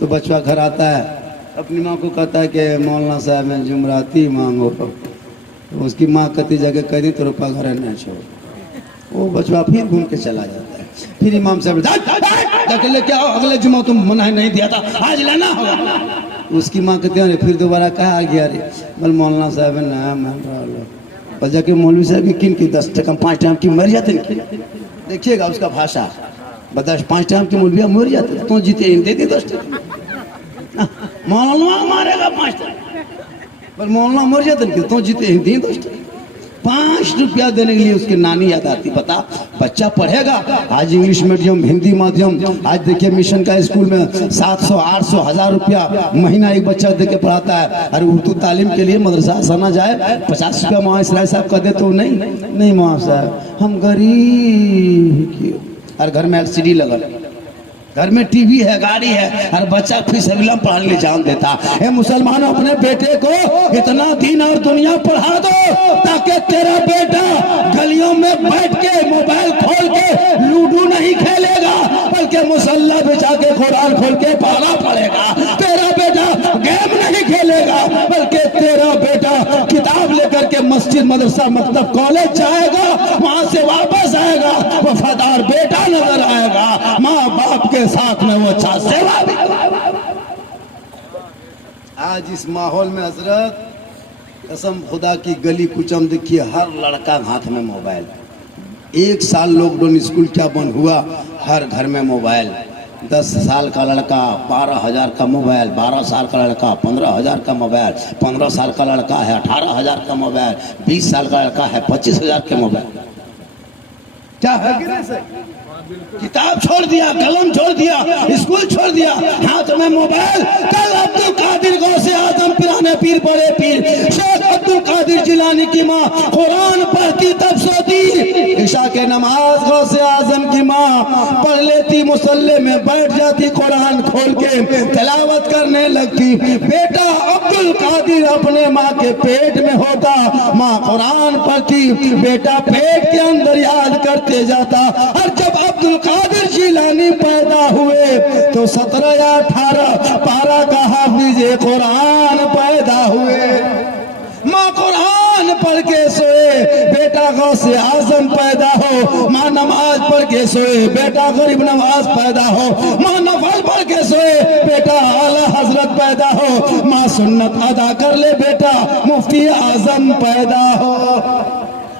तो बच्चा घर आता है अपनी माँ को कहता है कि मौलाना साहब मैं जुमराती इमाम हो, तो उसकी माँ कहती जाके कह दी तो रुपया घर नहीं छोड़, वो बच्चा फिर घूम के चला जाता है। फिर इमाम साहब जाके लेके आओ, अगले जुम्मा तुम मना नहीं दिया था आज लाना होगा। उसकी माँ कहते हैं फिर दोबारा कहा आ गया रे, बोल मौलाना साहब है ना मैं जाके मौलवी साहब की किन की 10 टका 5 टाइम की मर जाते हैं। देखिएगा उसका भाषा, बता 5 टाइम की मौलविया मर जाते तो जीते दे दे 10 टका, मौलाना मारेगा 5 टाइम, पर मौलाना मर जाते तो जीते दे 10 टका। 5 रुपया देने के लिए उसकी नानी याद आती। बता बच्चा पढ़ेगा आज इंग्लिश मीडियम हिंदी माध्यम, आज देखिए मिशन का स्कूल में 700 800 1000 रुपया महीना एक बच्चा दे के पढ़ाता है। अरे उर्दू तालीम के लिए मदरसा सना जाए 50 रुपया माँ इसराइल साहब का दे तो नहीं माँ साहब हम गरीब, और घर में LCD लगा, घर में टीवी है, गाड़ी है, और बच्चा फिसलम पढ़ने ले जान देता है। मुसलमानों अपने बेटे को इतना दीन और दुनिया पढ़ा दो ताकि तेरा बेटा गलियों में बैठ के मोबाइल खोल के लूडो नहीं खेलेगा, बल्कि मुसल्ला बिछा के कुरान खोल के पाला पड़ेगा। तेरा बेटा गेम नहीं खेलेगा, बल्कि तेरा बेटा किताब लेकर के मस्जिद मदरसा मकतब कॉलेज जाएगा, वहां से वापस आएगा वफादार बेटा नजर आएगा, माँ बाप के साथ में वो अच्छा सेवा भी। आज इस माहौल में हजरत कसम खुदा की गली कुचम देखिए, हर लड़का हाथ में मोबाइल। 1 साल लॉकडाउन स्कूल क्या बंद हुआ, हर घर में मोबाइल। 10 साल का लड़का 12,000 का मोबाइल, 12 साल का लड़का 15,000 का मोबाइल, 15 साल का लड़का है 18,000 का मोबाइल, 20 साल का लड़का है 25,000 के मोबाइल। क्या है कि नहीं सही? किताब छोड़ दिया, कलम छोड़ दिया, स्कूल छोड़ दिया, हाथ में मोबाइल। कल अब्दुल कादिर गौसे आजम पिराने पीर बड़े पीर शेख अब्दुल कादिर जिलानी की माँ कुरान पढ़ती तब सोती, ईशा के नमाज गौसे आजम की माँ पढ़ लेती, मुसल्ले में बैठ जाती, कुरान खोल के तिलावत करने लगती। बेटा अब्दुल कादिर अपने माँ के पेट में होता, माँ कुरान पढ़ती, बेटा पेट के अंदर याद करते जाता। और जब अब्दुल कादिर जिलानी पैदा हुए तो 17 या 18 पारा का हाफिज कुरान पैदा हुए। माँ कुरान पढ़ के सोए, बेटा गौसे आजम पैदा हो, माँ नमाज पढ़ के सोए, बेटा गरीब नवाज पैदा हो, माँ नफल पढ़ के सोए, बेटा आला हजरत पैदा हो, माँ सुन्नत अदा कर ले, बेटा मुफ्ती आजम पैदा हो।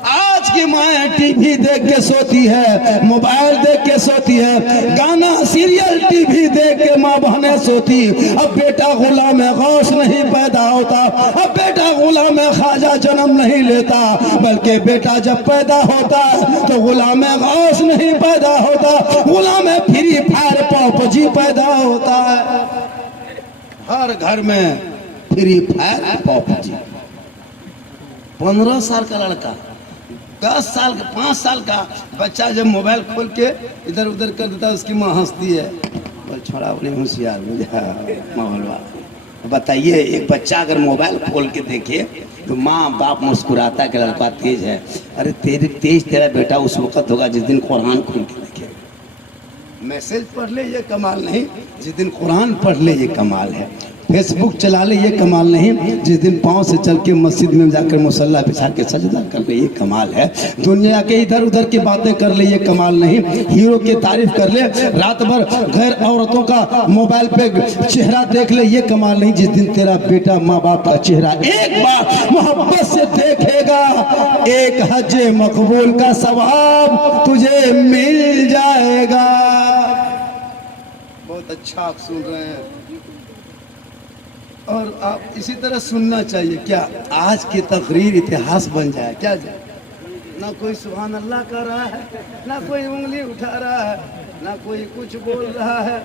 आज की माँ टीवी देख के सोती है, मोबाइल देख के सोती है, गाना सीरियल टीवी देख के माँ बहने सोती। अब बेटा गुलाम गौस नहीं पैदा होता, अब बेटा गुलाम ख्वाजा जन्म नहीं लेता, बल्कि बेटा जब पैदा होता है तो गुलाम गौस नहीं पैदा होता, गुलाम फ्री फायर पॉपजी पैदा होता है। हर घर में फ्री फायर पॉपजी। 15 साल का लड़का, 10 साल का 5 साल का बच्चा जब मोबाइल खोल के इधर उधर कर देता है, उसकी माँ हंसती है, बोल छोड़ा बड़े होशियार माहौल वाला। बताइए एक बच्चा अगर मोबाइल खोल के देखे तो माँ बाप मुस्कुराता है कि लड़का तेज है। अरे तेज तेरा बेटा उस वक्त होगा जिस दिन कुरान खोल के देखे। मैसेज पढ़ ले ये कमाल नहीं, जिस दिन कुरान पढ़ ले ये कमाल है। फेसबुक चला ले ये कमाल नहीं, जिस दिन पाँव से चल के मस्जिद में जाकर मुसल्ला बिछा के सजदा कर ले ये कमाल है। दुनिया के इधर उधर की बातें कर ले ये कमाल नहीं, हीरो की तारीफ कर ले, रात भर गैर औरतों का मोबाइल पे चेहरा देख ले ये कमाल नहीं। जिस दिन तेरा बेटा माँ बाप का चेहरा एक बार मोहब्बत से देखेगा, एक हज मकबूल का सवाब तुझे मिल जाएगा। बहुत अच्छा आप सुन रहे हैं और आप इसी तरह सुनना चाहिए। क्या आज की तकरीर इतिहास बन जाए क्या? ना कोई सुभान अल्लाह कर रहा है, ना कोई उंगली उठा रहा है, ना कोई कुछ बोल रहा है,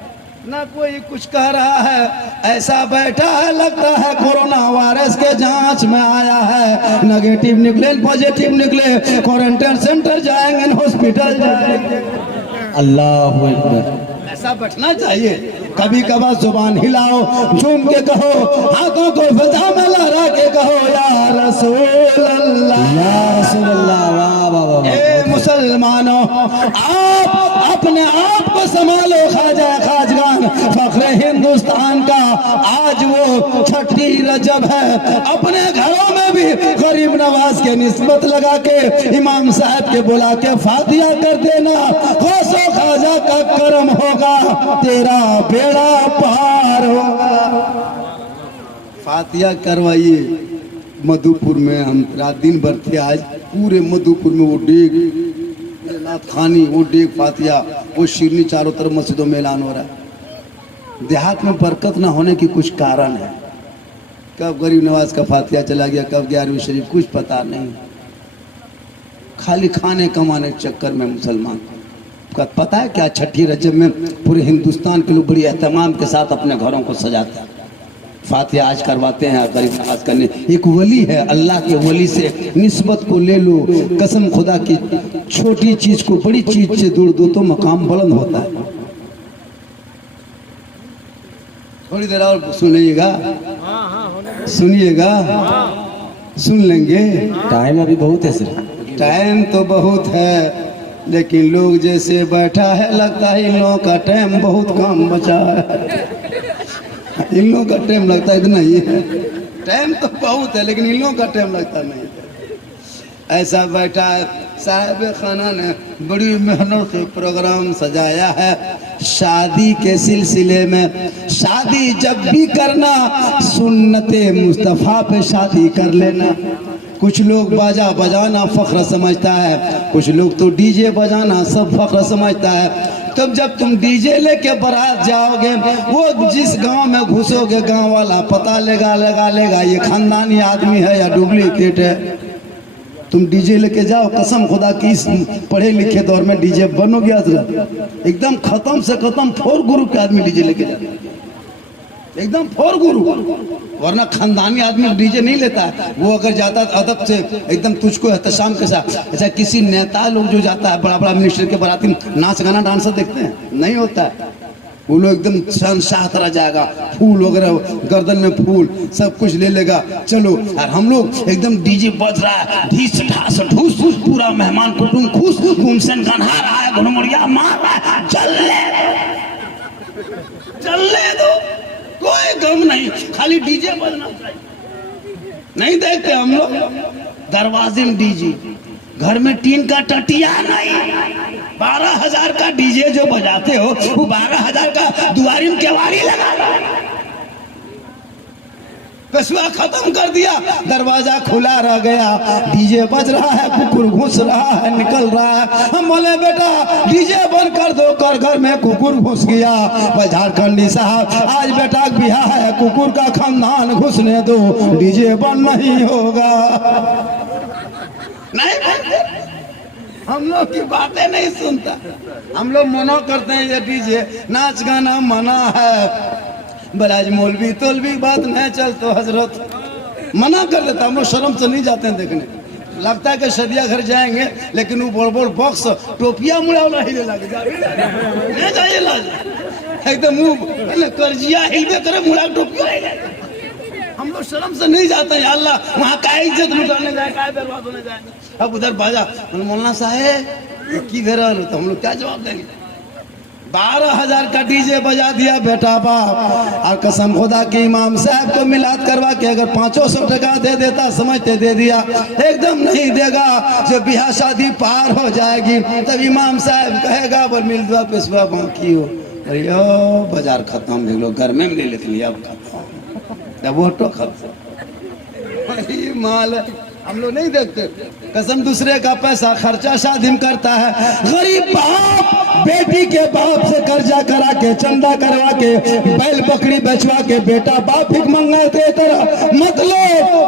ना कोई कुछ कह रहा है। ऐसा बैठा है लगता है कोरोना वायरस के जांच में आया है, नेगेटिव निकले पॉजिटिव निकले, क्वारंटाइन सेंटर जाएंगे, हॉस्पिटल जाएंगे। अल्लाह अकबर। ऐसा बैठना चाहिए। कभी कभार जुबान हिलाओ, झूम के कहो, हाथों को फजा में लहरा के कहो या रसूल अल्लाह, या रसूल अल्लाह। वाह वाह वाह। ए मुसलमानों, आप अपने आप को संभालो। ख्वाजा खाजगान फख्रे हिंदुस्तान का आज वो 6 रजब है। अपने घरों में भी गरीब नवाज के निस्बत लगा के इमाम साहब के बुला के फातिहा कर देना। गौसो ख्वाजा का करम होगा, तेरा बेड़ा पार होगा। फातिहा करवाइए। मधुपुर में हम रात दिन भर थे, आज पूरे मधुपुर में वो डेग खानी, वो डेग फातिहा, वो शिरनी, चारों तरफ मस्जिदों में ऐलान हो रहा है। देहात में बरकत ना होने की कुछ कारण है। कब गरीब नवाज का फातिहा चला गया, कब 11वीं शरीफ, कुछ पता नहीं। खाली खाने कमाने के चक्कर में मुसलमान का पता है क्या? 6 रजब में पूरे हिंदुस्तान के लोग बड़ी एहतमाम के साथ अपने घरों को सजाते हैं, फातिहा आज करवाते हैं। गरीब नवाज करने एक वली है, अल्लाह के वली से निस्बत को ले लो। कसम खुदा की, छोटी चीज को बड़ी चीज से दूर दो तो मकाम बुलंद होता है। थोड़ी देर और सुनिएगा, सुनिएगा, सुन लेंगे। टाइम अभी बहुत है सर। टाइम तो बहुत है, लेकिन लोग जैसे बैठा है लगता है इन लोगों का टाइम बहुत कम बचा है। इन लोगों का टाइम लगता है इतना ही है। टाइम तो बहुत है लेकिन इन लोगों का टाइम लगता नहीं है। ऐसा बैठा है, साहिब खाना ने बड़ी मेहनत से प्रोग्राम सजाया है शादी के सिलसिले में। शादी जब भी करना सुन्नते मुस्तफ़ा पे शादी कर लेना। कुछ लोग बाजा बजाना फख्र समझता है, कुछ लोग तो डीजे बजाना सब फख्र समझता है। तब जब तुम डीजे लेके बारात जाओगे, वो जिस गांव में घुसोगे गांव वाला पता लेगा ये खानदानी आदमी है या डुप्लीकेट है। तुम डीजे लेके जाओ, कसम खुदा की इस पढ़े लिखे दौर में डीजे बनोगे हजरत, एकदम खत्म से खत्म 4 गुरु के आदमी डीजे लेके जाते, एकदम 4 गुरु। वरना खानदानी आदमी डीजे नहीं लेता है। वो अगर जाता है अदब से एकदम तुझको एहतशाम के साथ। अच्छा, किसी नेता लोग जो जाता है, बड़ा बड़ा मिनिस्टर के बाराती नाच गाना डांसर देखते हैं, नहीं होता है। वो लोग एकदम शहनशाह तरह जाएगा, फूल वगैरह गर्दन में फूल सब कुछ ले लेगा, चलो। और हम लोग एकदम डीजे बज रहा है, ढीस ढास ढूस, पूरा मेहमान कुटुंब खुश, घूमसन गन्हा रहा है, घुड़मुड़िया मार रहा है। चलने दो, कोई गम नहीं, खाली डीजे बजना चाहिए। नहीं देखते हम लोग दरवाजे में डीजे, घर में टीन का टटिया नहीं। 12,000 का डीजे जो बजाते हो, वो 12,000 का दुआरी में केवाड़ी लगा रहा है। पेशवा खत्म कर दिया, दरवाजा खुला रह गया, डीजे बज रहा है, कुकुर घुस रहा है, निकल रहा है। हम बोले बेटा डीजे बंद कर दो, कर घर में कुकुर घुस गया। झारखंडी साहब आज बेटा बिहार है, कुकुर का खानदान घुसने दो, डीजे बंद नहीं होगा। नहीं बनते, हम लोग की बातें नहीं सुनता। हम लोग मना करते हैं ये डीजे नाच गाना मना है। बराज मौलवी तोलवी बात नहीं चलते, हजरत मना कर देता। हम लोग शर्म से नहीं जाते हैं देखने, लगता है कि शदिया घर जाएंगे लेकिन वो बड़ बड़ बॉक्स टोपिया मुड़ा वाला हिले लगे नहीं जाइए लाज एकदम मुंह कर्जिया हिले करे, मुड़ा टोपिया हिले। हम लोग शर्म से नहीं जाते हैं। अल्लाह वहाँ का इज्जत लुटाने जाए, का बर्बाद होने जाए। अब उधर बाजा मौलाना साहेब की घर तो हम लोग क्या जवाब देंगे? 12,000 का डीजे बजा दिया बेटा बाप। और कसम खुदा के इमाम साहब को मिलाद करवा के अगर 500 टका दे देता, समझते दे दिया, एकदम नहीं देगा। जब ब्याह शादी पार हो जाएगी तब इमाम साहब कहेगा बोल मिल दो पेशवा बाकी हो, अरे ओ बाजार खत्म देख लो, घर में ले लेते लिया, अब खत्म, अब ऑटो खत्म। माल हम लोग नहीं देखते, कसम दूसरे का पैसा खर्चा शादी में करता है। गरीब बाप बेटी के बाप से कर्जा करा के, चंदा करवा के, बैल बकरी बेचवा के बेटा बाप भिख मंगा के तरह मत लो,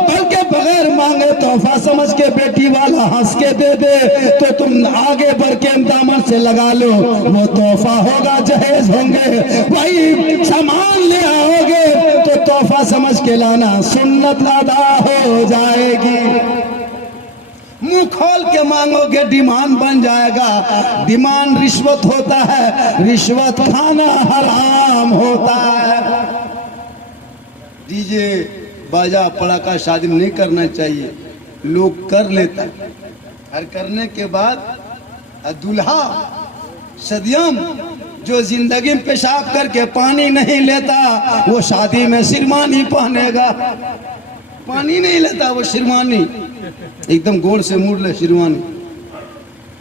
बल्कि बगैर मांगे तोहफा समझ के बेटी वाला हंस के दे दे तो तुम आगे बढ़ के दामन से लगा लो। वो तोहफा होगा, जहेज होंगे, वही सामान ले आओगे तो तोहफा समझ के लाना, सुन्नत अदा हो जाएगी। मुंह खोल के मांगोगे डिमांड बन जाएगा। डिमांड रिश्वत होता है, रिश्वत खाना हराम होता है। डीजे बाजा पड़ाका शादी में नहीं करना चाहिए, लोग कर लेता है। और करने के बाद दूल्हा सदियम जो जिंदगी में पेशाब करके पानी नहीं लेता, वो शादी में शिरमानी पहनेगा। पानी नहीं लेता वो शिरमानी, एकदम गोड़ से मुड़ ले शिरवानी,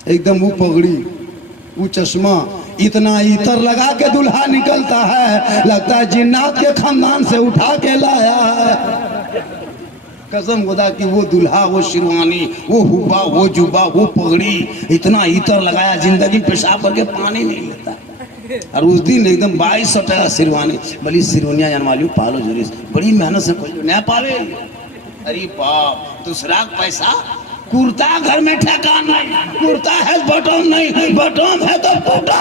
एकदम वो पगड़ी, वो चश्मा, इतना इतर लगा के दूल्हा निकलता है, लगता है जिन्नात के खानदान से उठा के लाया है। कसम खुदा की वो दूल्हा, वो शिरवानी, वो हुबा, वो जुबा, वो पगड़ी, इतना इतर लगाया, जिंदगी पेशाब करके पानी नहीं लेता। और उस दिन एकदम 2200 टका शिरवानी, बड़ी शिरोनिया जनवाली पालो जरूरी, बड़ी मेहनत से कोई नहीं पावे। अरे बाप, दूसरा पैसा, कुर्ता घर में ठेका नहीं, कुर्ता है बटन नहीं, बटन है तो टूटा।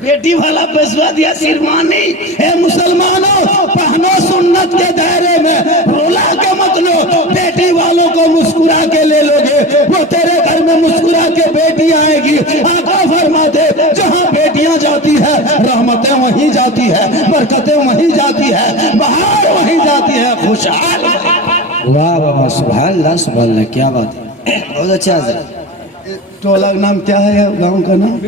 बेटी वाला पैसा दिया शिरवानी। हे मुसलमानों, पहनो सुन्नत के दायरे में, रोला के मत लो। बेटी वालों को मुस्कुरा के ले लोगे, वो तेरे घर में मुस्कुरा के बेटी आएगी। आका फरमाते, जहाँ बेटियां जाती है रहमतें वहीं जाती है, बरकतें वहीं जाती है, बाहर वहीं जाती है, खुशहाल। वाह वाह, सुभान अल्लाह, सुभान अल्लाह, क्या बात है, बहुत अच्छा है। टोला का नाम क्या है, गांव का नाम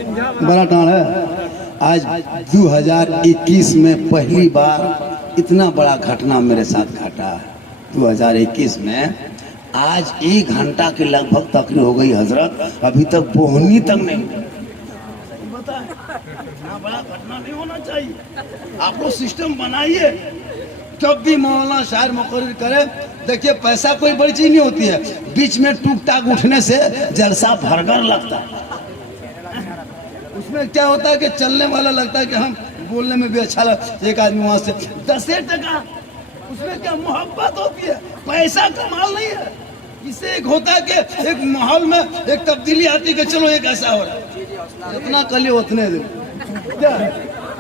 बड़ा टाण है। आज 2021 में पहली बार इतना बड़ा घटना मेरे साथ घटा है। 2021 में आज 1 घंटा के लगभग तकरीर हो गई हजरत, अभी तक बोहनी तक नहीं हुई। बता, इतना बड़ा घटना नहीं होना चाहिए। आप लोग सिस्टम बनाइए, जब भी मौलाना शायर मुकर्रिर करे, देखिए पैसा कोई बड़ी चीज नहीं होती है, बीच में टूक टाक उठने से जलसा भरगर लगता है। उसमें क्या होता है कि चलने वाला लगता है कि हम बोलने में भी अच्छा लगता। एक आदमी वहां से 10 टका, उसमें क्या मोहब्बत होती है, पैसा कमाल नहीं है। इससे एक होता है कि एक माहौल में एक तब्दीली आती है कि चलो एक ऐसा हो रहा है, जितना कर लियो उतने दे,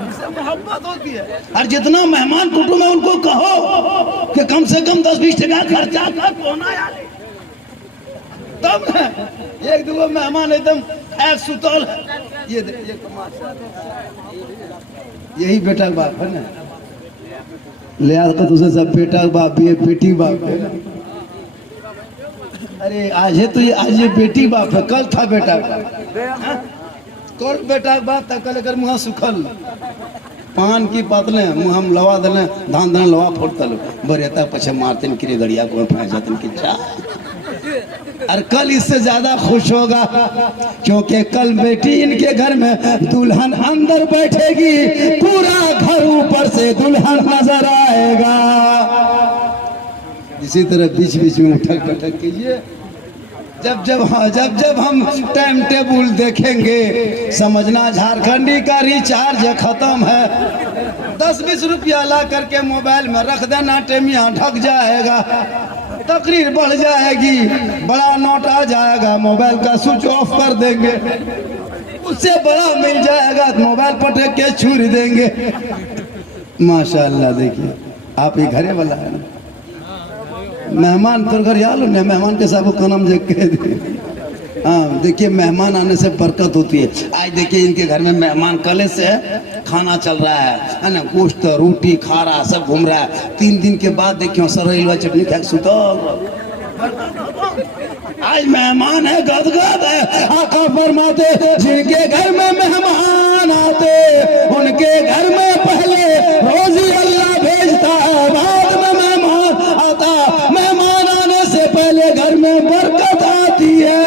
इससे मोहब्बत होती है। और जितना मेहमान कुटुंब है उनको कहो कि कम से कम 10-20 टका खर्चा कर कोना यार, तब ना एक दो मेहमान एकदम सुतौल है। ये यही बेटा का बाप है ना, लिहाजा तुझे सब बेटा का बाप भी है, बेटी बाप है। अरे आज है तो ये, आज ये बेटी बाप है, कल था बेटा का, कल बेटा का बाप था, कल अगर मुँह सुखल पान की पातले मुँह हम लवा दले, धान धान लवा फोड़तल बरेता पछे मारते कि गड़िया को फंस जाते कि चा। और कल इससे ज्यादा खुश होगा, क्योंकि कल बेटी इनके घर में दुल्हन अंदर बैठेगी, पूरा घर ऊपर से दुल्हन नजर आएगा। इसी तरह बीच बीच में उठक पटक कीजिए। जब जब हम टाइम टेबल देखेंगे, समझना झारखंडी का रिचार्ज खत्म है। 10-20 रुपया ला करके मोबाइल में रख देना, टेमिया ढक जाएगा, तकरीर बढ़ जाएगी, बड़ा नोट आ जाएगा, मोबाइल का स्विच ऑफ कर देंगे, उससे बड़ा मिल जाएगा, मोबाइल पटक के छुरी देंगे। माशाअल्लाह, देखिए आप ही घरे वाला है ना, मेहमान तो घर यार ना, मेहमान के साथ कनम जग के दे। हाँ देखिए, मेहमान आने से बरकत होती है। आज देखिए इनके घर में मेहमान कल से खाना चल रहा है ना, गोश्त रोटी खारा सब घूम रहा है। 3 दिन के बाद देखियो सरैलवा चटनी खा के सुतो। आज मेहमान है, गदगद है। आका फरमाते जिनके घर में मेहमान आते उनके घर में पहले रोजी अल्लाह भेजता है, बाद में मेहमान आता। मेहमान आने से पहले घर में बरकत आती है।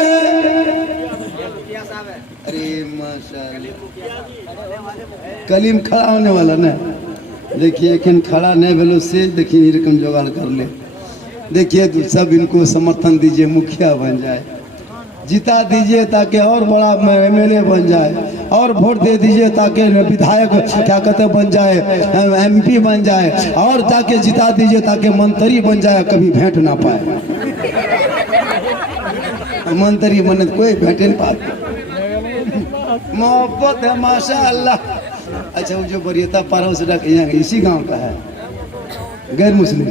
अरे माशाअल्लाह, कलीम खड़ा होने वाला ना, देखिए लेकिन खड़ा नहीं भेलो से देखिए रकम जुगाड़ कर ले। देखिए तो सब इनको समर्थन दीजिए, मुखिया बन जाए, जिता दीजिए ताकि और बड़ा एमएलए बन जाए, और वोट दे दीजिए ताकि विधायक क्या कहते बन जाए, एमपी बन जाए, और ताकि जिता दीजिए ताकि मंत्री बन जाए, कभी भेंट ना पाए। मंत्री बने तो कोई भेंट नहीं पाते। मोहब्बत है माशाअल्लाह। अच्छा वो जो बरियता पारा इसी गांव का है, गैर मुस्लिम।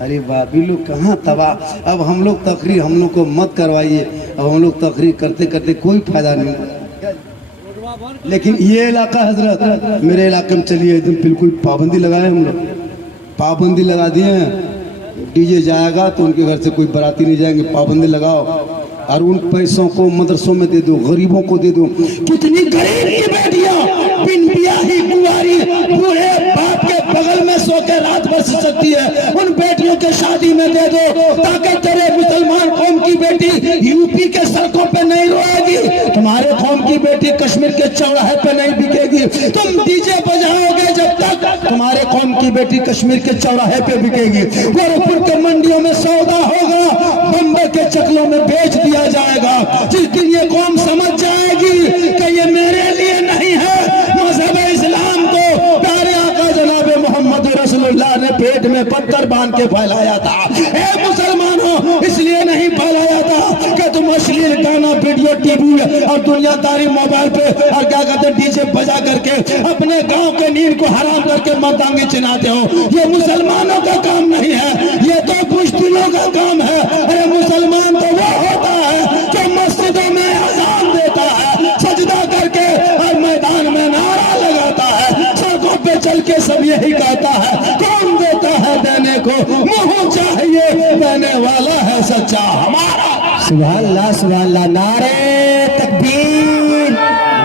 अरे बाबी लोग कहाँ तबाह। अब हम लोग तकरीर हम लोग को मत करवाइए, अब हम लोग तकरीर करते करते कोई फायदा नहीं। लेकिन ये इलाका हजरत, मेरे इलाके में चलिए एकदम बिल्कुल पाबंदी लगाए, हम लोग पाबंदी लगा दिए हैं। डीजे जाएगा तो उनके घर से कोई बाराती नहीं जाएंगे, पाबंदी लगाओ। और उन पैसों को मदरसों में दे दो, गरीबों को दे दो। कितनी गरीब की बेटियां बिन ब्याही कुंवारी बूढ़े बाप के बगल में सो के रात भर सो सकती है, उन बेटियों के शादी में दे दो ताकि तेरे मुसलमान कौम की बेटी यूपी के सड़कों पे नहीं रोएगी, तुम्हारे कौम की बेटी कश्मीर के चौराहे पे नहीं बिकेगी। तुम डीजे बजाओगे जब तक तुम्हारे कौम की बेटी कश्मीर के चौराहे पे बिकेगी। गोरखपुर के मंडियों में सौदा होगा, बम्बई के चकलों में बेच दिया जाएगा। जिस दिन ये कौम समझ जाएगी कि ये मेरे लिए नहीं है, मजहब इस्लाम को प्यारे आका जनाब मोहम्मद रसूलुल्लाह ने पेट में पत्थर बांध के फैलाया था। ए मुसलमानों, इसलिए नहीं फैलाया था कि तुम अश्लील गाना वीडियो टीवी और दुनियादारी मोबाइल पे और क्या कहते डीजे बजा करके अपने गांव के नींद को हराम करके मर्दांगी चिनाते हो। ये मुसलमानों का काम नहीं है, ये तो कुछ दिनों का काम है। अरे मुसलमान तो वो होता है जो मस्जिदों में अजान देता है, सजदा करके और मैदान में नारा लगाता है, सड़कों पे चल के सब यही कहता है, कौन देता है देने को, मुंह चाहिए देने वाला है सच्चा हमारा। सुभान अल्लाह, नारे तकबीर,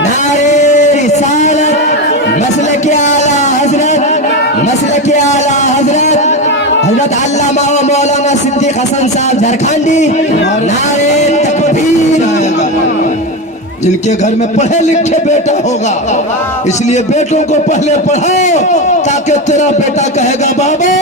नारे रिसालत, मसले के आला हजरत, मसले के आला हजरत हजरत अल्लामा व मौलाना सिद्दीक हसन साहब झारखंडी, नारे तकबीर। जिनके घर में पढ़े लिखे बेटा होगा, इसलिए बेटों को पहले पढ़ाओ ताकि तेरा बेटा कहेगा बाबा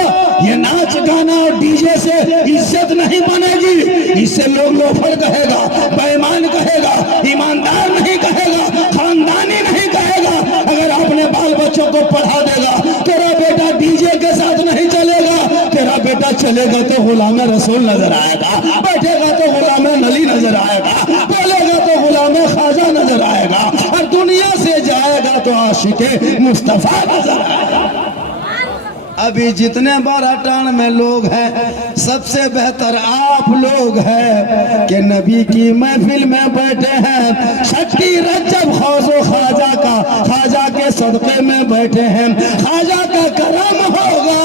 ये नाच गाना और डीजे से इज्जत नहीं बनेगी, इससे लोग लोफर कहेगा, बेईमान कहेगा, ईमानदार नहीं कहेगा, खानदानी नहीं कहेगा। अगर अपने बाल बच्चों को पढ़ा देगा, तेरा बेटा डीजे के साथ नहीं चलेगा, तेरा बेटा चलेगा तो गुलाम रसूल नजर आएगा, बैठेगा तो गुलाम नली नजर आएगा, बोलेगा तो गुलाम खाजा नजर आएगा, और दुनिया से जाएगा तो आशिके मुस्तफा नजर आएगा। अभी जितने बाराटान में लोग हैं, सबसे बेहतर आप लोग हैं कि नबी की महफिल में बैठे हैं, छठी रजब खौजो ख्वाजा का, ख्वाजा के सदक़े में बैठे हैं। ख्वाजा का करम होगा,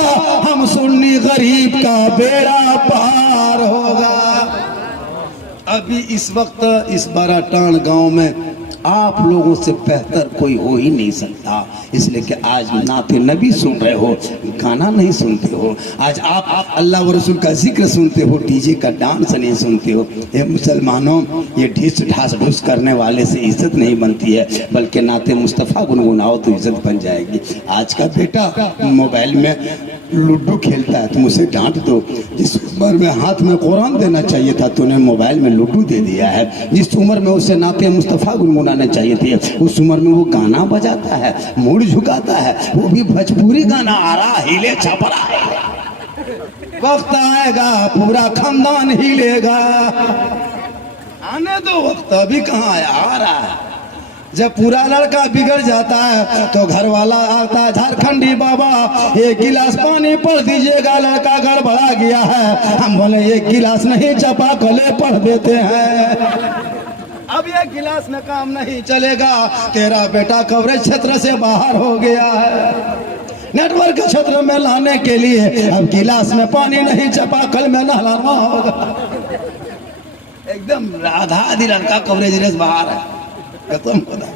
हम सुन्नी गरीब का बेड़ा पार होगा। अभी इस वक्त इस बाराटान गांव में आप लोगों से बेहतर कोई हो ही नहीं सकता, इसलिए कि आज नाते नबी सुन रहे हो, गाना नहीं सुनते हो, आज आप अल्लाह व रसूल का जिक्र सुनते हो, डीजे का डांस नहीं सुनते हो। ये मुसलमानों, ये ढिस ढास ढुस करने वाले से इज्जत नहीं बनती है, बल्कि नाते मुस्तफ़ा गुनगुनाओ तो इज्जत बन जाएगी। आज का बेटा मोबाइल में लूडो खेलता है, तुम उसे डांट दो। जिस उम्र में हाथ में कुरान देना चाहिए था, तूने मोबाइल में लूडो दे दिया है। जिस उम्र में उसे नाते मुस्तफ़ा गुनगुनाने चाहिए थे, उस उम्र में वो गाना बजाता है, मुड़ झुकाता है, वो भी भोजपुरी गाना आ रहा, हिले छपरा है। वक्त आएगा पूरा खानदान हिलेगा, आने दो वक्त, अभी कहाँ आया, आ रहा है। जब पूरा लड़का बिगड़ जाता है तो घर वाला आता है, झारखंडी बाबा एक गिलास पानी पढ़ दीजिएगा, लड़का गड़बड़ा गया है। हम बोले एक गिलास नहीं, चपा कले पढ़ देते हैं। अब एक गिलास में काम नहीं चलेगा, तेरा बेटा कवरेज क्षेत्र से बाहर हो गया है। नेटवर्क के क्षेत्र में लाने के लिए अब गिलास में पानी नहीं चपा कल में नहलाना होगा। एकदम आधा आधी लड़का कवरेज रेस बाहर है, खत्म होता।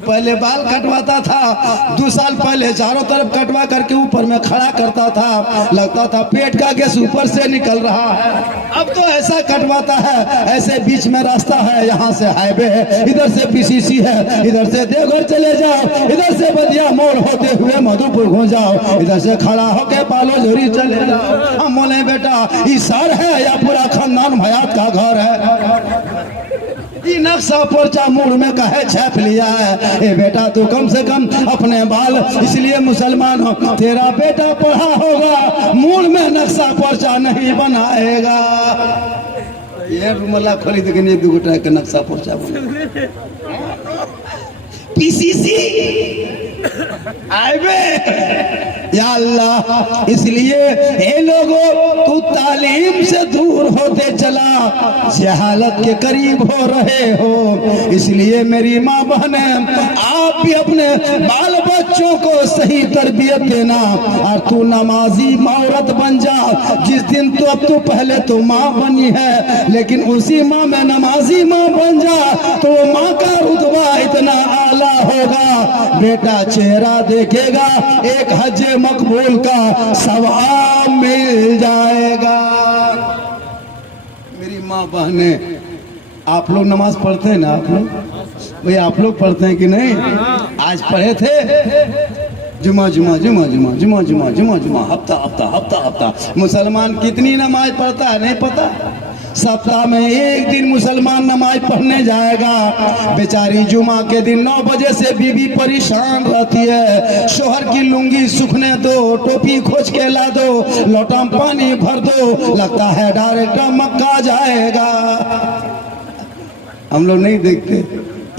पहले बाल कटवाता था, 2 साल पहले चारों तरफ कटवा करके ऊपर में खड़ा करता था, लगता था पेट का गैस ऊपर से निकल रहा है। अब तो ऐसा कटवाता है, ऐसे बीच में रास्ता है, यहाँ से हाईवे है, इधर से पीसीसी है, इधर से देवघर चले जाओ, इधर से बदिया मोड़ होते हुए मधुपुर घूम जाओ, इधर से खड़ा होके पालो झोरी चले जाओ। हम बोले बेटा ये सर है या पूरा खानदान भयात का घर है? ये नक्शा पर्चा मूड में कहे छाप लिया है। ए बेटा तू कम से कम अपने बाल इसलिए मुसलमान हो, तेरा बेटा पढ़ा होगा, मूड में नक्शा पर्चा नहीं बनाएगा। ये रुमाला खोली तो एक दो गोटा के नक्शा पर्चा बना पीसीसी आईबे या अल्लाह। इसलिए हे लोगों तू तालीम से दूर होते चला, जहालत के करीब हो रहे हो। इसलिए मेरी माँ बहने आप भी अपने बाल बच्चों को सही तरबियत देना, और तू नमाजी औरत बन जा। जिस दिन तो अब तू पहले तो माँ बनी है, लेकिन उसी माँ में नमाजी माँ बन जा तो माँ का रुतबा इतना आला होगा, बेटा चेहरा देखेगा एक हज मकबूल का सवाब मिल जाएगा। मेरी माँ बहने आप लोग नमाज पढ़ते हैं ना? आप लोग भाई आप लोग पढ़ते हैं कि नहीं? आज पढ़े थे जुमा जुमा जुमा जुमा जुमा जुमा जुमा जुमा हफ्ता हफ्ता हफ्ता हफ्ता। मुसलमान कितनी नमाज पढ़ता है नहीं पता? सप्ताह में एक दिन मुसलमान नमाज पढ़ने जाएगा। बेचारी जुमा के दिन 9 बजे से बीवी परेशान रहती है, शोहर की लुंगी सूखने दो, टोपी खोज के ला दो, लोटा में पानी भर दो, लगता है डायरेक्ट मक्का जाएगा। हम लोग नहीं देखते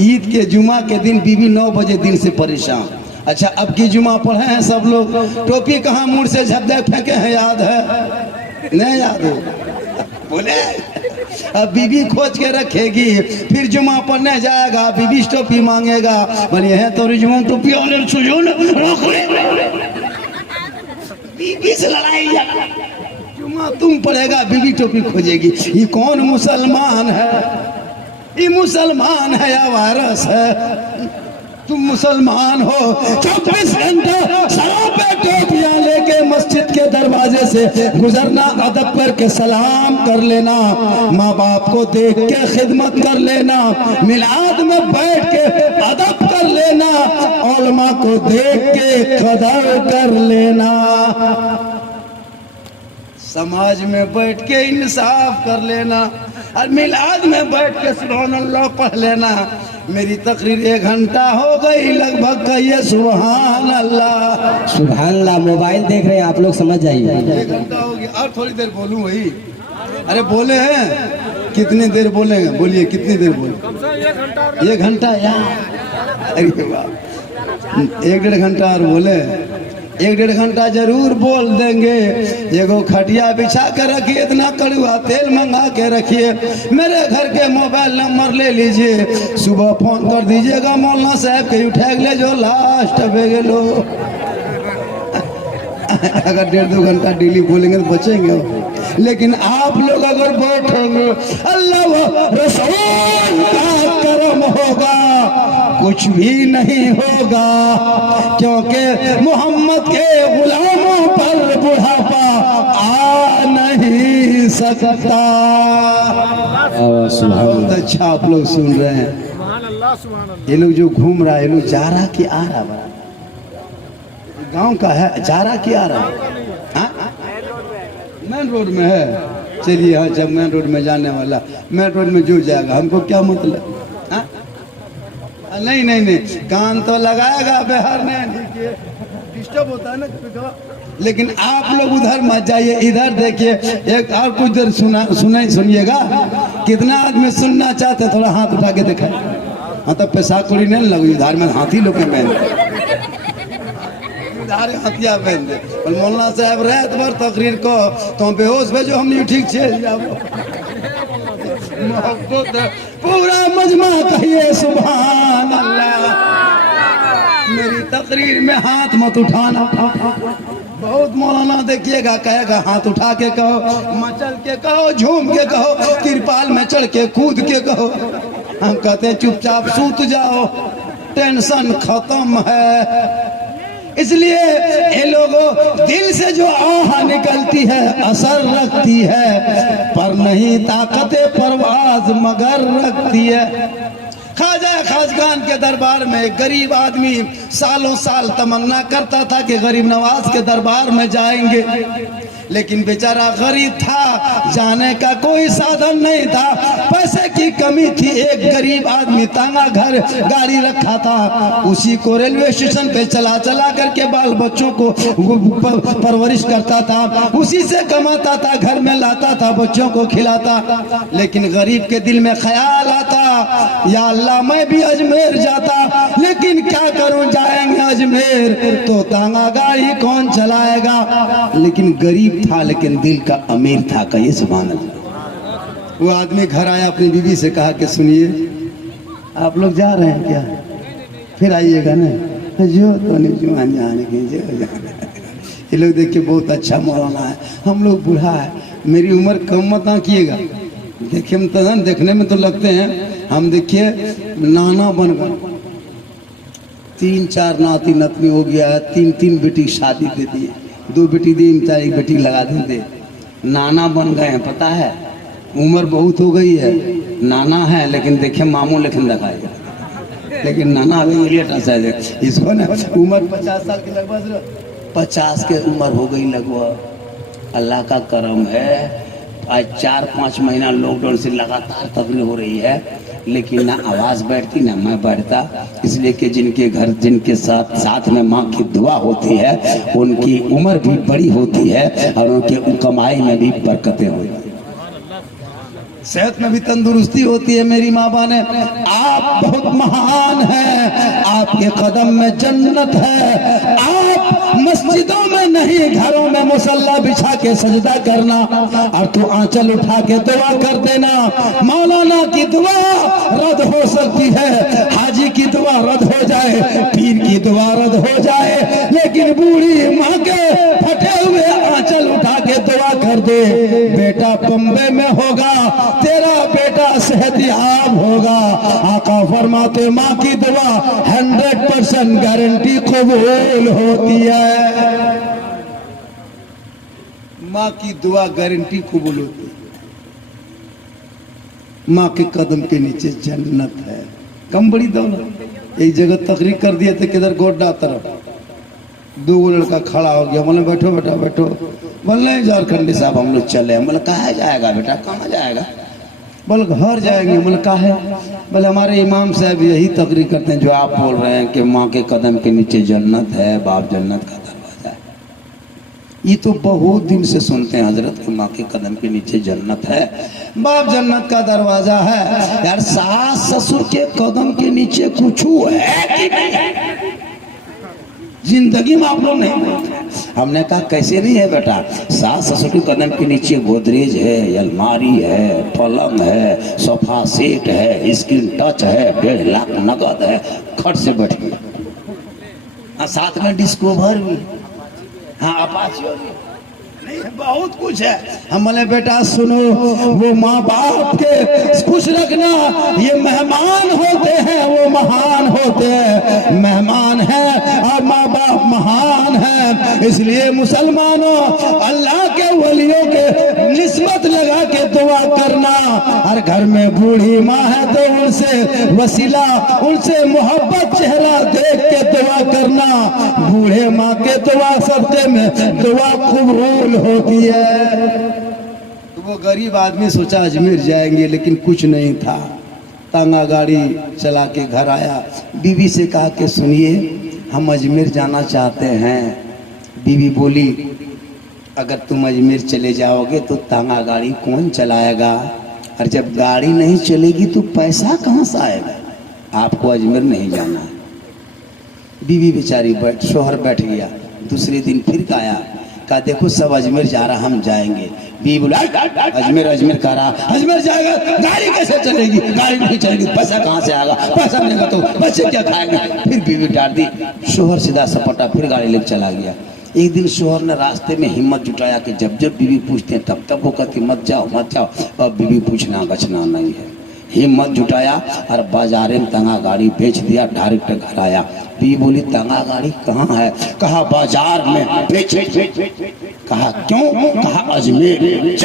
ईद के जुमा के दिन बीवी 9 बजे दिन से परेशान। अच्छा अब की जुमा पढ़े हैं सब लोग, टोपी कहाँ मुंह से झपझप फेंके हैं, याद है नहीं? याद हो बोले अब बीबी खोज के रखेगी, फिर जुमा पढ़ने जाएगा, बीबी टोपी मांगेगा, बोलिए है तो जुमा टोपी बीबी से लड़ाई। जुमा तुम पढ़ेगा बीबी टोपी खोजेगी। ये कौन मुसलमान है? ये मुसलमान है या वायरस है? तुम मुसलमान हो 24 घंटा शराब पे टोपियां लेके मस्जिद के दरवाजे से गुजरना, अदब करके सलाम कर लेना, माँ बाप को देख के खिदमत कर लेना, मिलाद में बैठ के अदब कर लेना, उलमा को देख के कदर कर लेना, समाज में बैठ के इंसाफ कर लेना, और मिलाद में बैठ के सुभान अल्लाह पढ़ लेना। मेरी तकरीर 1 घंटा हो गई लगभग, कहिए सुभान अल्लाह। सुभान अल्लाह। मोबाइल देख रहे हैं आप लोग, समझ जाइए। 1 घंटा हो गया और थोड़ी देर बोलूं वही? अरे बोले हैं कितनी देर बोलेंगे? बोलिए कितनी देर बोले? 1 घंटा यार, अरे बाप 1-1.5 घंटा और बोले? 1-1.5 घंटा जरूर बोल देंगे। एगो खटिया बिछा के रखिए, इतना कड़वा तेल मंगा के रखिए, मेरे घर के मोबाइल नंबर ले लीजिए, सुबह फोन कर दीजिएगा, मौलाना साहब के उठा ले जो लास्ट बेगे लो। अगर 1.5-2 घंटा डेली बोलेंगे तो बचेंगे, लेकिन आप लोग अगर बैठेंगे अल्लाह रसूल का करम होगा, कुछ भी नहीं होगा, क्योंकि मोहम्मद के गुलामों पर बुढ़ापा आ नहीं सकता। बहुत अच्छा आप लोग सुन रहे हैं। ये लोग जो घूम रहा है, ये लोग जा रहा कि आ रहा? गांव का है, जा रहा कि आ रहा? मेन रोड में है। चलिए हाँ, जब मेन रोड में जाने वाला, मेन रोड में जो जाएगा हमको क्या मतलब? नहीं नहीं नहीं, कान तो लगाएगा बिहार में, डिस्टर्ब होता है ना। लेकिन आप लोग उधर मत जाइए, इधर देखिए। एक और कुछ देर सुनिएगा। कितना आदमी सुनना चाहते, थोड़ा हाथ उठा के दिखाए। हाँ तो पैसा कुड़ी नहीं लगू, इधर में हाथी लोग के पहन हथिया पहन दे। मौलाना साहब रात भर तकरीर को तो बेहोश भेजो, हम ठीक चल जाओ। पूरा मजमा कहिए सुभान अल्लाह। मेरी तकरीर में हाथ मत उठाना। बहुत मौलाना देखिएगा कहेगा हाथ उठा के कहो, मचल के कहो, झूम के कहो, तिरपाल में चढ़ के कूद के कहो। हम कहते हैं चुपचाप सूत जाओ, टेंशन खत्म है। इसलिए ये लोगों दिल से जो आह निकलती है असर रखती है, पर नहीं ताकत परवाज मगर रखती है। ख्वाजा खाजगान के दरबार में एक गरीब आदमी सालों साल तमन्ना करता था कि गरीब नवाज के दरबार में जाएंगे, लेकिन बेचारा गरीब था, जाने का कोई साधन नहीं था, पैसे की कमी थी। एक गरीब आदमी तांगा घर गाड़ी रखा था, उसी को रेलवे स्टेशन पे चला चला करके बाल बच्चों को परवरिश करता था, उसी से कमाता था, घर में लाता था, बच्चों को खिलाता। लेकिन गरीब के दिल में ख्याल आता, या अल्लाह मैं भी अजमेर जाता, लेकिन क्या करूं, जाएंगे अजमेर तो तांगा गाड़ी कौन चलाएगा। लेकिन गरीब था लेकिन दिल का अमीर था। कहिए सुभान अल्लाह। वो आदमी घर आया, अपनी बीवी से कहा कि सुनिए आप लोग जा रहे हैं क्या, फिर आइएगा ना। जो तो नहीं जुआन जाने की जो ये लोग देखिए बहुत अच्छा मौलाना है, हम लोग बूढ़ा है, मेरी उम्र कम मत ना किएगा। देखिए हम तो देखने में तो लगते हैं, हम देखिए नाना बन गए, 3-4 नाती नतनी हो गया है, 3-3 बेटी शादी दे दी, 2 बेटी दी, 1 बेटी लगा देते, नाना बन गए हैं। पता है उम्र बहुत हो गई है, नाना है लेकिन देखे मामू लेकिन दिखाएगा, लेकिन नाना अभी लेटा शायद इसको ना उम्र 50 साल की लगभग 50 के उम्र हो गई लगभग। अल्लाह का करम है, आज 4-5 महीना लॉकडाउन से लगातार तकरीर हो रही है, लेकिन ना आवाज़ बैठती ना मैं बैठता। इसलिए कि जिनके घर जिनके साथ में माँ की दुआ होती है उनकी उम्र भी बड़ी होती है और उनके कमाई में भी बरकतें होती हैं, सेहत में भी तंदुरुस्ती होती है। मेरी माँ बाने आप बहुत महान हैं, आपके कदम में जन्नत है। आप मस्जिदों में नहीं घरों में मुसल्ला बिछा के सजदा करना और तू आंचल उठा के दुआ कर देना। मौलाना की दुआ रद्द हो सकती है, हाजी की दुआ रद्द हो जाए, पीर की दुआ रद्द हो जाए, लेकिन बूढ़ी माँ के फटे हुए आंचल उठा के दुआ कर दे, बेटा बम्बे में होगा, तेरा बेटा सेहतियाब होगा। आका फरमाते माँ की दुआ 100% गारंटी कबूल होती है। माँ की दुआ गारंटी कबूल होती है। माँ के कदम के नीचे जन्नत है। कम बड़ी दौलत। एक जगह तकरीर कर दिए थे किधर गोड्डा तरफ, 2 लड़का खड़ा हो गया, बोले बैठो बेटा बैठो। बोले झारखंडी साहब हम लोग चले। बोले कहाँ जाएगा बेटा, कहाँ जाएगा। बोले घर जाएंगे। बोले कहाँ है। बोले हमारे इमाम साहब यही तकरीर करते हैं जो आप बोल रहे हैं कि माँ के कदम के नीचे जन्नत है, बाप जन्नत का दरवाजा है। ये तो बहुत दिन से सुनते हैं हजरत की माँ के कदम के नीचे जन्नत है, बाप जन्नत का दरवाजा है। यार सास ससुर के कदम के नीचे कुछ है कि नहीं? जिंदगी में आप लोग नहीं बोलते। हमने कहा कैसे नहीं है बेटा, सास ससुर के कदम के नीचे गोदरेज है, अलमारी है, पलंग है, सोफा सेट है, स्क्रीन टच है, 1.5 लाख नगद है, खट से बैठी, साथ में डिस्कोवर भी, हाँ अपाची भी, नहीं बहुत कुछ है। हम बोले बेटा सुनो, वो माँ बाप के खुश रखना, ये मेहमान होते हैं, वो महान होते हैं, मेहमान हैं और माँ बाप महान हैं। इसलिए मुसलमानों अल्लाह के वलियों के निस्बत लगा के दुआ करना। हर घर में बूढ़ी माँ है तो उनसे वसीला, उनसे मोहब्बत चेहरा देख के दुआ करना। बूढ़े माँ के दुआ सदके में दुआ कबूल होती है। तो वो गरीब आदमी सोचा अजमेर जाएंगे, लेकिन कुछ नहीं था। तांगा गाड़ी चला के घर आया, बीवी से कहा कि सुनिए हम अजमेर जाना चाहते हैं। बीवी बोली अगर तुम अजमेर चले जाओगे तो तांगा गाड़ी कौन चलाएगा, और जब गाड़ी नहीं चलेगी तो पैसा कहाँ से आएगा, आपको अजमेर नहीं जाना है। बीवी बेचारी शोहर बैठ गया। दूसरे दिन फिर आया, कहा देखो सब अजमेर जा रहा, हम जाएंगे। बीवी बोला अजमेर अजमेर कह रहा, अजमेर जाएगा गाड़ी कैसे चलेगी, गाड़ी नहीं चलेगी, पैसा कहाँ से आएगा, पैसा नहीं आएगा तो बच्चे क्या खाएंगे। फिर बीवी डांट दी, शोहर सीधा सपटा फिर गाड़ी लेकर चला गया। एक दिन शोहर ने रास्ते में हिम्मत जुटाया कि जब जब बीवी पूछते हैं तब तब वो कहती मत जाओ मत जाओ, अब बीवी पूछना गछना नहीं है। हिम्मत जुटाया और बाजारे में तंगा गाड़ी बेच दिया, डायरेक्ट घर आया। बीवी बोली तंगा गाड़ी कहाँ है, कहा बाजार में बेच। कहा क्यों, कहा अजमेर।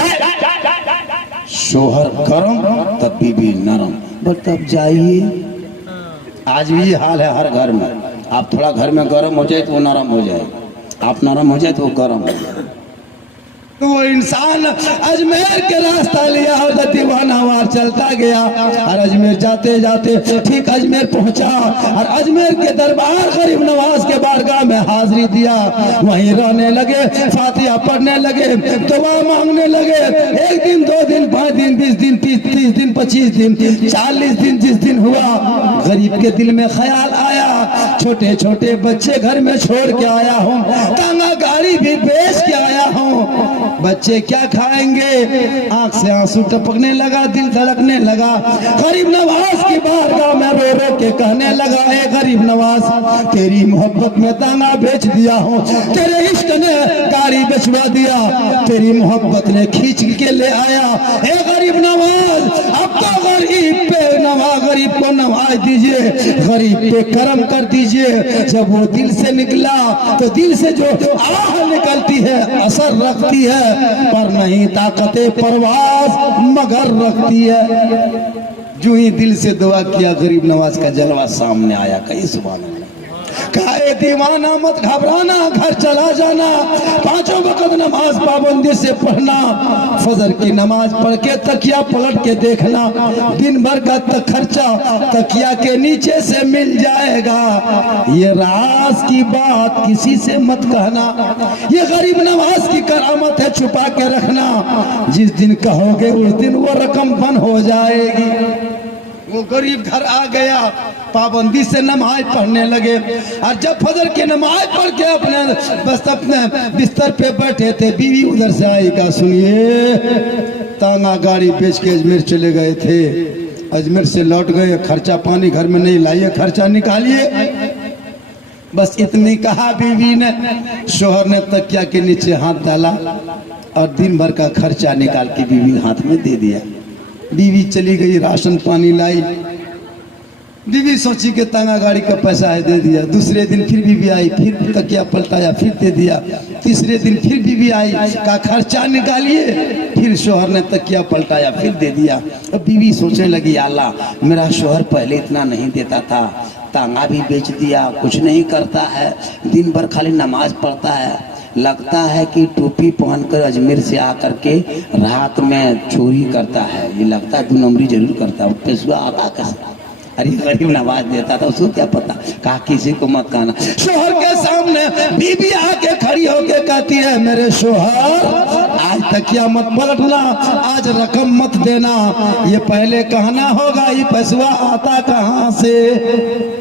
शोहर गरम तब बीवी नरम, बट तब जाइए। आज भी ये हाल है हर घर में। आप थोड़ा घर में गर्म हो जाए तो वो नरम हो जाए, आप नरम हो जाए तो वो गर्म हो जाए। तो वो इंसान अजमेर के रास्ता लिया और दीवानावार चलता गया और अजमेर जाते जाते ठीक अजमेर पहुंचा और अजमेर के दरबार गरीब नवाज के बारगाह में हाजिरी दिया। वहीं रहने लगे, फातिहा पढ़ने लगे, दुआ मांगने लगे। एक दिन, 2 दिन, 5 दिन, 20 दिन, 30 दिन, 25 दिन, 40 दिन जिस दिन हुआ, गरीब के दिल में ख्याल आया छोटे छोटे बच्चे घर में छोड़ के आया हूँ, तांगा गाड़ी भी बेच के आया हूँ, बच्चे क्या खाएंगे। आंख से आंसू टपकने लगा, दिल धड़कने लगा। गरीब नवाज की बारगाह में रो रो के कहने लगा, ए गरीब नवाज तेरी मोहब्बत में तांगा बेच दिया हूँ, तेरे इश्क ने गाड़ी बेचवा दिया, तेरी मोहब्बत ने खींच के ले आया। ए गरीब नवाज अब तो गरीब को नवाज दीजिए, गरीब पे करम कर दीजिए। जब वो दिल से निकला तो दिल से जो आह निकलती है असर रखती है, पर नहीं ताकते परवाज मगर रखती है। जो ही दिल से दुआ किया गरीब नवाज का जलवा सामने आया। कहीं सुभान अल्लाह। कहा ए दीवाना मत घबराना, घर चला जाना, 5 वक्त नमाज पाबंदी से पढ़ना, फजर की नमाज पढ़ के तकिया पलट के देखना, दिन भर का खर्चा तकिया के नीचे से मिल जाएगा। ये राज की बात किसी से मत कहना, ये गरीब नवाज की करामत है, छुपा के रखना। जिस दिन कहोगे उस दिन वो रकम बंद हो जाएगी। वो गरीब घर आ गया, पाबंदी से नमाज पढ़ने लगे और जब फजर की नमाज पढ़ के अपने बिस्तर पे बैठे थे, बीवी उधर से आई, कहा सुनिए तांगा गाड़ी बेच के अजमेर चले गए थे, अजमेर से लौट गए, खर्चा पानी घर में नहीं लाइए, खर्चा निकालिए। बस इतनी कहा बीवी ने। शोहर ने तकिया के नीचे हाथ डाला और दिन भर का खर्चा निकाल के बीवी हाथ में दे दिया। बीवी चली गई, राशन पानी लाई। बीवी सोची के तांगा गाड़ी का पैसा है, दे दिया। दूसरे दिन फिर बीवी आई, फिर तकिया पलटाया, फिर दे दिया। तीसरे दिन फिर बीवी आई, का खर्चा निकालिए, फिर शोहर ने तकिया पलटाया, फिर दे दिया। अब बीवी सोचने लगी अल्लाह मेरा शोहर पहले इतना नहीं देता था, तांगा भी बेच दिया, कुछ नहीं करता है, दिन भर खाली नमाज पढ़ता है, लगता है कि टोपी पहनकर अजमेर से आकर के रात में चोरी करता है, ये लगता है 2 नंबरी जरूर करता है, पैसा आता कैसे। अरे गरीब नवाज देता था, उसको क्या पता। कहा किसी को मत कहना। शोहर के सामने बीबी आके खड़ी होके कहती है मेरे शोहर आज तकिया मत पलटना, आज रकम मत देना, ये पहले कहना होगा ये पैसा आता कहाँ से।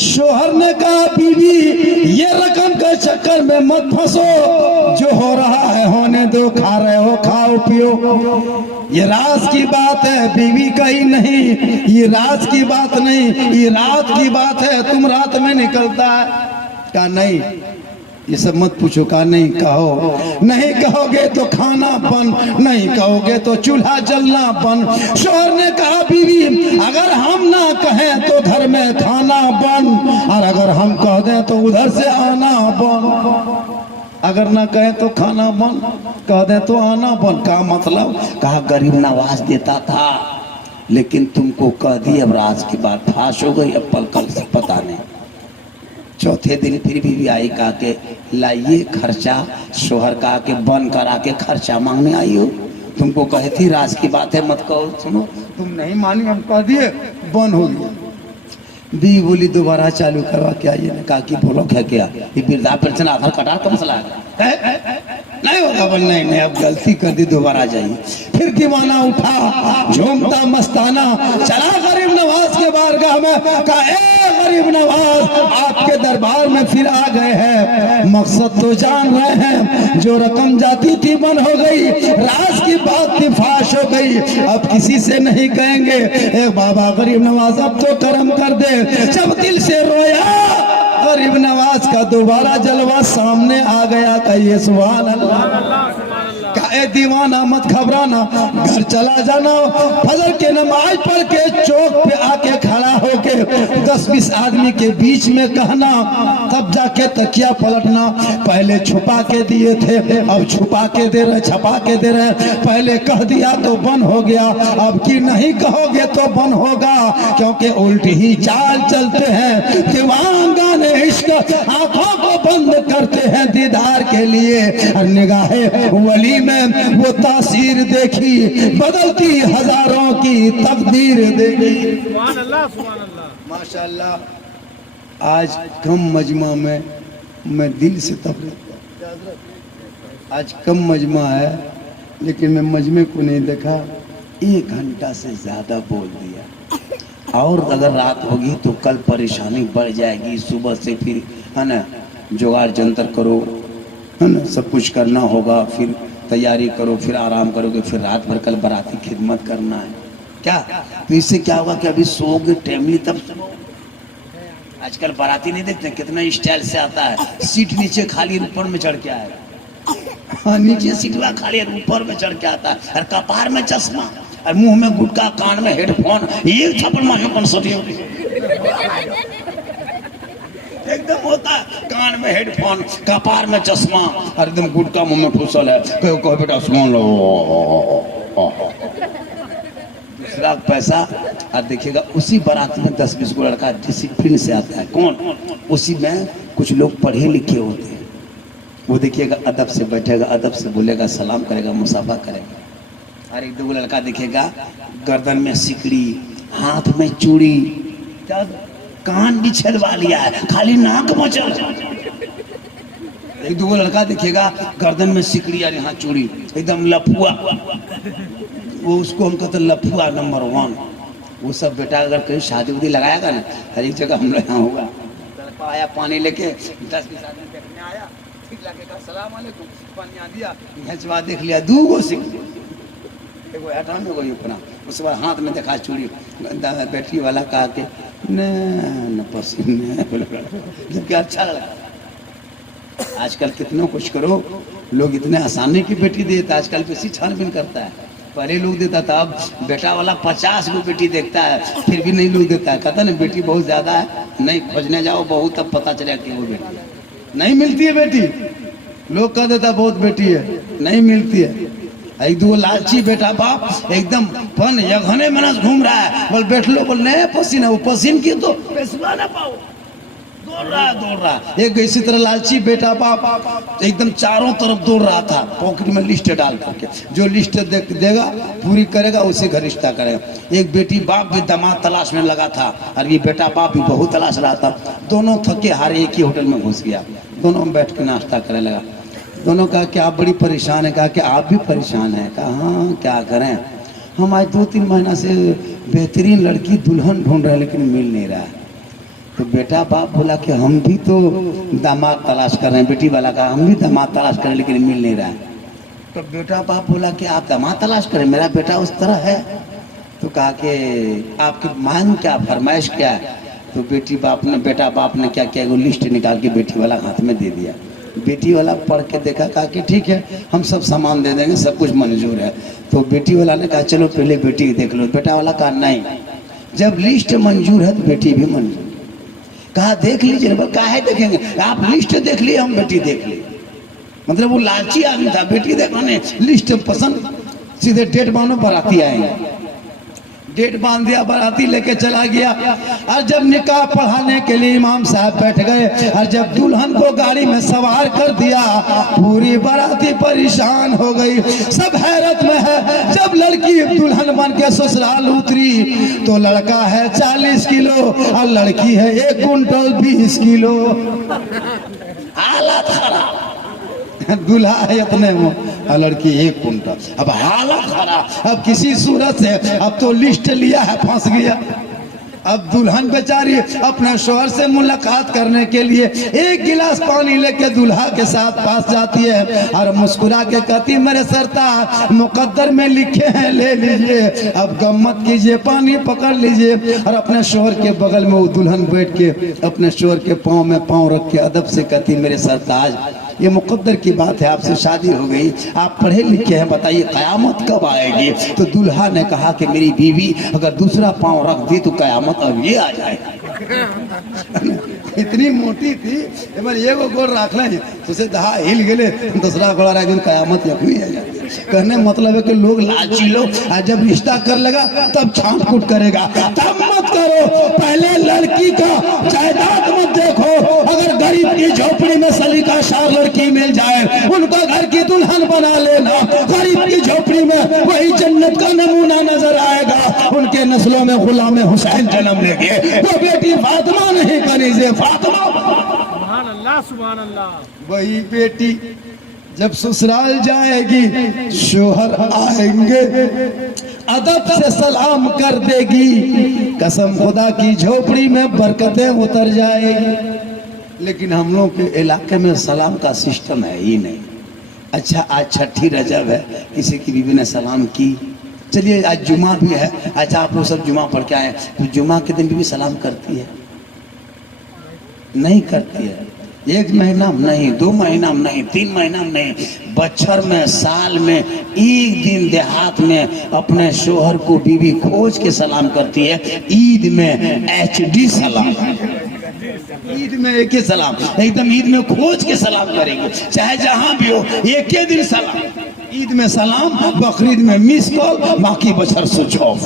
शोहर ने कहा बीवी ये रकम के चक्कर में मत फंसो, जो हो रहा है होने दो, खा रहे हो खाओ पियो, ये राज की बात है, बीवी कही नहीं, ये राज की बात नहीं, ये रात की बात है, तुम रात में निकलता है। कहा नहीं ये सब मत पूछो। कहा नहीं कहो, नहीं कहोगे तो खाना बंद, नहीं कहोगे तो चूल्हा जलना बंद। शोहर ने कहा बीवी अगर हम ना कहें तो घर में खाना बंद, और अगर हम कह दें तो उधर से आना बंद। अगर ना कहें तो खाना बंद, कह दें तो आना बंद। का मतलब? कहा गरीब नवाज देता था लेकिन तुमको कह दी, अब राज की बात फाश हो गई, अब पल कल से पता नहीं। चौथे दिन फिर बीवी आई, कहा के लाइए खर्चा। शोहर कहा के बंद करा के खर्चा मांगने आई हो, तुमको कहे थी राज की बात है मत कहो, सुनो तुम नहीं मानी, हम कह दिए बंद हो गया। बीवी बोली दोबारा चालू करवा के आइए। ने कहा कि बोलो क्या किया, ये वृद्धा पेंशन आधार कटार का मसला है, नहीं होगा बन, नहीं अब गलती कर दी, दोबारा जाइए। फिर दीवाना उठा झूमता मस्ताना चला गरीब नवाज के बारगाह में, कहा ए गरीब नवाज आपके दरबार में फिर आ गए हैं। मकसद तो जान रहे हैं, जो रकम जाती थी बंद हो गई, राज की बात थी फाश हो गई, अब किसी से नहीं कहेंगे। एक बाबा गरीब नवाज अब तो करम कर दे। जब दिल से रोया गरीब नवाज का दोबारा जलवा सामने आ गया। कहिए सुभान अल्लाह। ए दीवाना मत घबराना, घर चला जाना, फजर के नमाज पढ़ के चौक पे आके खड़ा होके 10-20 आदमी के बीच में कहना, तब जाके तकिया पलटना। पहले छुपा के दिए थे, अब छुपा के दे रहे, छपा के दे रहे। पहले कह दिया तो बंद हो गया, अब की नहीं कहोगे तो बंद होगा, क्योंकि उल्टी ही चाल चलते हैं दीवानगाने इश्क। आंखों को बंद करते हैं दीदार के लिए, और निगाहे वली में वो तासीर देखी, बदलती हजारों की तकदीर देखी। सुभान अल्लाह, सुभान अल्लाह, माशाअल्लाह। आज कम मजमा में मैं दिल से तकरीर, आज कम मजमा है लेकिन मैं मजमे को नहीं देखा, 1 घंटा से ज्यादा बोल दिया। और अगर रात होगी तो कल परेशानी बढ़ जाएगी। सुबह से फिर है ना जुगाड़ जंतर करो, है ना, सब कुछ करना होगा, फिर तैयारी करो, फिर आराम करोगे, फिर रात भर कल बाराती खिदमत करना है क्या। तो इससे क्या होगा कि अभी सोओगे टाइमली तब सुबह। आजकल बाराती नहीं देखते कितना स्टाइल से आता है, सीट नीचे खाली ऊपर में चढ़ के आएगा। हाँ, नीचे सीटवा खाली ऊपर में चढ़ के आता है, और कपार में चश्मा, और मुंह में गुटखा, कान में हेडफोन, ये छप्पन माह में एकदम होता है, कान में हेडफोन, कपार में चश्मा, और एकदम गुटका मुंह में फुसल है। कहो बेटा सुन लो, दूसरा पैसा। और देखिएगा उसी बारात में 10-20 को लड़का डिसिप्लिन से आता है। कौन? उसी में कुछ लोग पढ़े लिखे होते हैं। वो देखिएगा अदब से बैठेगा, अदब से बोलेगा, सलाम करेगा, मुसाफा करेगा। और 1-2 लड़का देखिएगा गर्दन में सिकड़ी, हाथ में चूड़ी, क्या कान भी छलवा लिया है, खाली नाक बचल। 1-2 लड़का देखिएगा गर्दन में सिकड़ी और यहाँ चूड़ी, एकदम लफुआ। वो उसको हम कहते लफुआ नंबर 1। वो सब बेटा अगर कहीं शादी उदी लगाएगा ना, हर एक जगह हम लोग यहाँ होगा। लड़का आया पानी लेके, 10-20 आदमी देखने आया, ठीक लगे कहा सलाम अलैकुम, पानी आ दिया, हेचवा देख लिया 2 गो सिकड़ी, एगो हटा में गई अपना। उसके बाद हाथ में देखा चूड़ी, बैटरी वाला कहा के न पसीने, जबकि अच्छा लगा। आजकल कितना कुछ करो, लोग इतने आसानी की बेटी देता, आजकल बेसी छानबीन करता है। पहले लोग देता था, अब बेटा वाला 50 गो बेटी देखता है, फिर भी नहीं लोग देता है। कहता ना बेटी बहुत ज्यादा है, नहीं खोजने जाओ बहु, तब पता चलेगा कि वो बेटी नहीं मिलती है। बेटी लोग कह देता बहुत बेटी है, नहीं मिलती है। 1-2 लालची बेटा बाप एकदम फन यघने मनस घूम रहा है, बोल बैठ लो, बोल नहीं पसीना, वो पसीन की तो पैसा ना पाओ, दौड़ रहा। एक इसी तरह लालची बेटा बाप एकदम चारों तरफ दौड़ रहा था, पॉकेट में लिस्ट डाल करके, जो लिस्ट देगा पूरी करेगा उसे घर रिश्ता करेगा। एक बेटी बाप भी दामाद तलाश में लगा था, और ये बेटा बाप भी बहू तलाश रहा था। दोनों थके हारे एक ही होटल में घुस गया, दोनों बैठ के नाश्ता करने लगा। दोनों कहा कि आप बड़ी परेशान है, कहा कि आप भी परेशान हैं। कहा हाँ क्या करें, हम आज 2-3 महीना से बेहतरीन लड़की दुल्हन ढूंढ रहे हैं लेकिन मिल नहीं रहा है। तो बेटा बाप बोला कि हम भी तो दामाद तलाश कर रहे हैं। बेटी वाला कहा हम भी दामाद तलाश कर रहे हैं लेकिन मिल नहीं रहा है। तो बेटा बाप बोला कि आप दामाद तलाश करें, मेरा बेटा उस तरह है। तो कहा कि आपकी मांग क्या, फरमाइश क्या है। तो बेटा बाप ने क्या किया, वो लिस्ट निकाल के बेटी वाला हाथ में दे दिया। बेटी वाला पढ़ के देखा, कहा कि ठीक है हम सब सामान दे देंगे, सब कुछ मंजूर है। तो बेटी वाला ने कहा चलो पहले बेटी देख लो। बेटा वाला कहा नहीं, जब लिस्ट मंजूर है तो बेटी भी मंजूर। कहा देख लीजिए, कहा है देखेंगे, आप लिस्ट देख लिए हम बेटी देख लिए। मतलब वो लालची आदमी था, बेटी देखने लिस्ट पसंद, सीधे डेट बांधो बाराती आएंगे। डेट बांध दिया, बाराती लेके चला गया। और जब निकाह पढ़ाने के लिए इमाम साहब बैठ गए, और जब दुल्हन को गाड़ी में सवार कर दिया, पूरी बाराती परेशान हो गई, सब हैरत में है। जब लड़की दुल्हन बन के ससुराल उतरी तो लड़का है 40 किलो और लड़की है 1 कुंटल 20 किलो। हालत खराब, दूल्हा है इतने में और लड़की 1 कुंटल। अब हालत खराब, अब किसी सूरत से अब तो लिस्ट लिया है, फंस गया। अब दुल्हन बेचारी अपना शौहर से मुलाकात करने के लिए एक गिलास पानी लेके दूल्हा के साथ पास जाती है और मुस्कुरा के कहती मेरे सरताज मुकद्दर में लिखे हैं ले लीजिए, अब गम मत कीजिए, पानी पकड़ लीजिए। और अपने शौहर के बगल में वो दुल्हन बैठ के अपने शौहर के पाँव में पाँव रख के अदब से कहती मेरे सरताज ये मुकद्दर की बात है, आपसे शादी हो गई, आप पढ़े लिखे हैं, बताइए कयामत कब आएगी। तो दूल्हा ने कहा कि मेरी बीवी अगर दूसरा पाँव रख दी तो कयामत अब ये आ जाएगा। इतनी मोटी थी ये वो गोड़ रख लें तो उसे दहा हिल गए, दूसरा गोड़ा रख कयामत यही आ जाए। कहने मतलब है कि लोग लालची लोग जब रिश्ता कर लेगा तब छांट कूट करेगा, तब मत करो। पहले लड़की का जायदाद मत देखो, अगर गरीब की झोपड़ी में सलीकाशार लड़की मिल जाए उनको घर की दुल्हन बना लेना, गरीब की झोपड़ी में वही जन्नत का नमूना नजर आएगा। उनके नस्लों में गुलाम हुसैन जन्म लेंगे, वो बेटी फातिमा नहीं कनीज़े फातिमा। सुभान अल्लाह सुभान अल्लाह। वही बेटी जब ससुराल जाएगी शोहर आएंगे अदब से सलाम कर देगी, कसम खुदा की झोपड़ी में बरकतें उतर जाएगी। लेकिन हम लोग के इलाके में सलाम का सिस्टम है ही नहीं। अच्छा आज छठी रजब है, किसी की बीवी ने सलाम की, चलिए आज जुमा भी है, अच्छा आप लोग सब जुमा पढ़ के आए, तो जुमा के दिन भी सलाम करती है? नहीं करती है। एक महीना में नहीं, 2 महीना में नहीं, 3 महीना में नहीं, बच्छर में साल में एक दिन देहात में अपने शोहर को बीवी खोज के सलाम करती है। ईद में HD सलाम, ईद में एक ही सलाम, एकदम ईद में खोज के सलाम करेंगे, चाहे जहां भी हो एक ही दिन सलाम। ईद में सलाम, बकरीद में मिस कॉल, बाकी बच्छर स्विच ऑफ,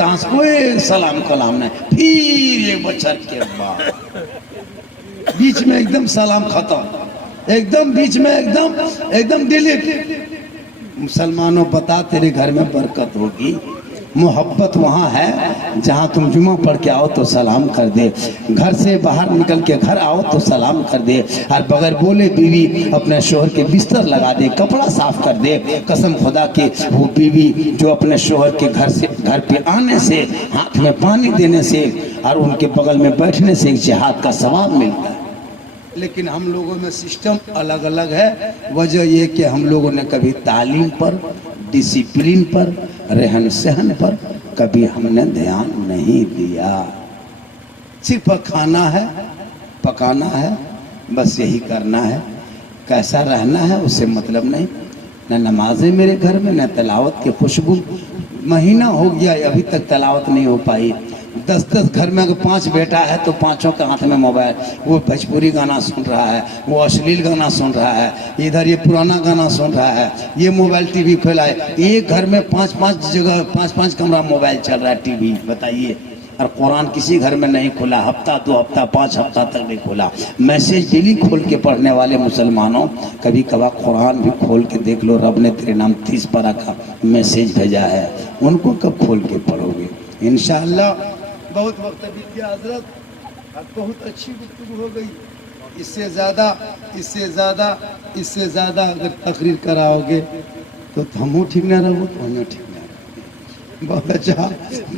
कोई सलाम कलाम नहीं। फिर एक बच्छर के बाद बीच में एकदम सलाम खत्म, एकदम बीच में एकदम डिलीट। मुसलमानों बता तेरे घर में बरकत होगी, मोहब्बत वहाँ है जहाँ तुम जुमा पढ़ के आओ तो सलाम कर दे, घर से बाहर निकल के घर आओ तो सलाम कर दे, और बगैर बोले बीवी अपने शोहर के बिस्तर लगा दे, कपड़ा साफ कर दे। कसम खुदा की वो बीवी जो अपने शोहर के घर पे आने से, हाथ में पानी देने से और उनके बगल में बैठने से एक जिहाद का सवाब मिलता है। लेकिन हम लोगों में सिस्टम अलग अलग है। वजह ये कि हम लोगों ने कभी तालीम पर, डिसिप्लिन पर, रहन सहन पर कभी हमने ध्यान नहीं दिया। सिर्फ खाना है, पकाना है, बस यही करना है, कैसा रहना है उससे मतलब नहीं। न नमाजें मेरे घर में, न तलावत के खुशबू। महीना हो गया अभी तक तलावत नहीं हो पाई। 10 घर में अगर 5 बेटा है तो 5 के हाथ में मोबाइल, वो भोजपुरी गाना सुन रहा है, वो अश्लील गाना सुन रहा है, इधर ये पुराना गाना सुन रहा है, ये मोबाइल टीवी खोला है। एक घर में 5-5 जगह 5-5 कमरा मोबाइल चल रहा है, टीवी, बताइए। और कुरान किसी घर में नहीं खुला, हफ्ता 2 हफ्ता 5 हफ्ता तक नहीं खुला। मैसेज डेली खोल के पढ़ने वाले मुसलमानों, कभी कभार कुरान भी खोल के देख लो, रब ने तेरे नाम 30 पारा का मैसेज भेजा है, उनको कब खोल के पढ़ोगे? इंशाअल्लाह बहुत वक्त बीत गया हजरत, बहुत अच्छी गुफ्तगू हो गई। इससे ज़्यादा अगर तकरीर कराओगे तो हम ठीक ना रहो, तो हमें ठीक ना रहो।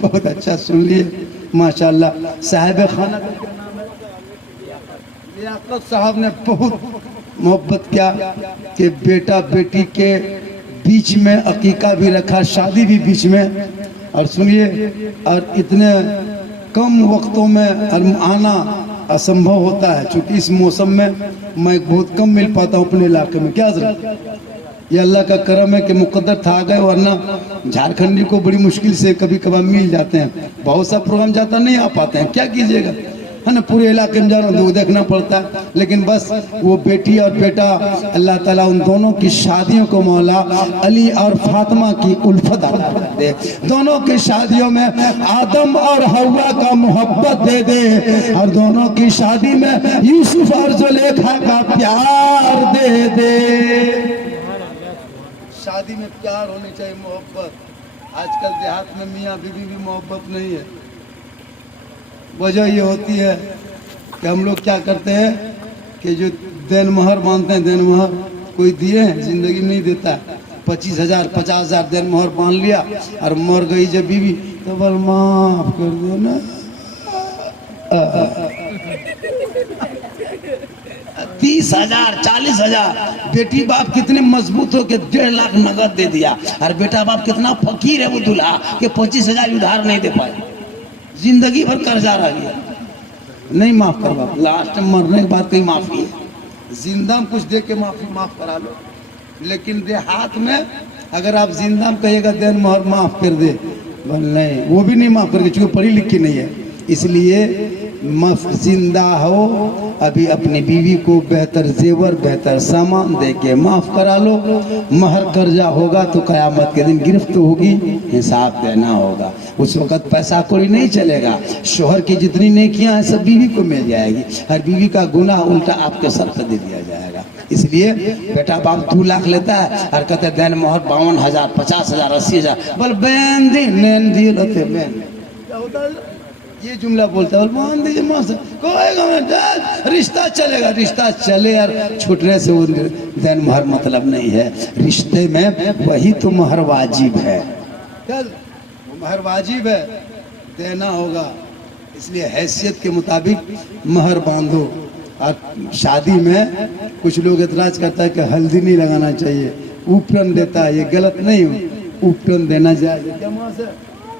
बहुत अच्छा सुन लिए माशाल्लाह। साहिब खाना लियाकत साहब ने बहुत मोहब्बत किया कि बेटा बेटी के बीच में अकीका भी रखा, शादी भी बीच में। और सुनिए, और इतने कम वक्तों में आना असंभव होता है, क्योंकि इस मौसम में मैं बहुत कम मिल पाता हूँ अपने इलाके में। क्या जरूरत, ये अल्लाह का करम है कि मुकद्दर था गए, वरना झारखंडी को बड़ी मुश्किल से कभी कभार मिल जाते हैं। बहुत सा प्रोग्राम जाता नहीं आ पाते हैं, क्या कीजिएगा, है ना, पूरे इलाके में जाना तो देखना पड़ता है। लेकिन बस वो बेटी और बेटा, अल्लाह ताला उन दोनों की शादियों को मौला अली और फातिमा की उल्फत अता दे, दोनों की शादियों में आदम और हव्वा का मोहब्बत दे दे, और दोनों की शादी में यूसुफ और जुलेखा का प्यार दे दे। शादी में प्यार होनी चाहिए, मोहब्बत। आजकल देहात में मियाँ बीवी भी मोहब्बत नहीं है। वजह ये होती है कि हम लोग क्या करते हैं कि जो देन मोहर मानते हैं, देन मोहर कोई दिए हैं, जिंदगी में नहीं देता है। 25,000 50,000 देन मोहर बांध लिया और मर गई जब बीवी तो बल माफ कर दो ना। 30,000 40,000 बेटी बाप कितने मजबूत हो के 1.5 लाख नगद दे दिया, और बेटा बाप कितना फकीर है वो दूल्हा के 25,000 उधार नहीं दे पाए, जिंदगी भर कर्जा रह गया। नहीं माफ कर बाप, लास्ट में मरने के बाद कहीं माफी है, जिंदा में कुछ दे के माफ करा लो, लेकिन देहात में अगर आप जिंदा में कहिएगा देन मोहर माफ कर दे, नहीं वो भी नहीं माफ करेंगे क्योंकि पढ़ी लिखी नहीं है। इसलिए जिंदा हो अभी अपनी बीवी को बेहतर जेवर बेहतर सामान दे के माफ करा लो। महर कर्जा होगा तो कयामत के दिन गिरफ्त होगी, हिसाब देना होगा, उस वक्त पैसा कौड़ी नहीं चलेगा। शोहर की जितनी नेकियां हैं सब बीवी को मिल जाएगी, हर बीवी का गुनाह उल्टा आपके सर पर दे दिया जाएगा। इसलिए बेटा बाप 2 लाख लेता है और कहते देन मोहर 52,000 50,000 80,000 बोल बैन दी नैन दिए लोते बैन, ये जुमला बोलता है मान दीजिए मां से कोई रिश्ता चलेगा, रिश्ता चले यार, छूटने से वो देन मोहर मतलब नहीं है। रिश्ते में वही तो मोहर वाजिब है, मोहर वाजिब है, देना होगा। इसलिए हैसियत के मुताबिक मोहर बांधो। और शादी में कुछ लोग एतराज करता है कि हल्दी नहीं लगाना चाहिए, उपटन देता है, ये गलत नहीं हो, उपटन देना जायज है,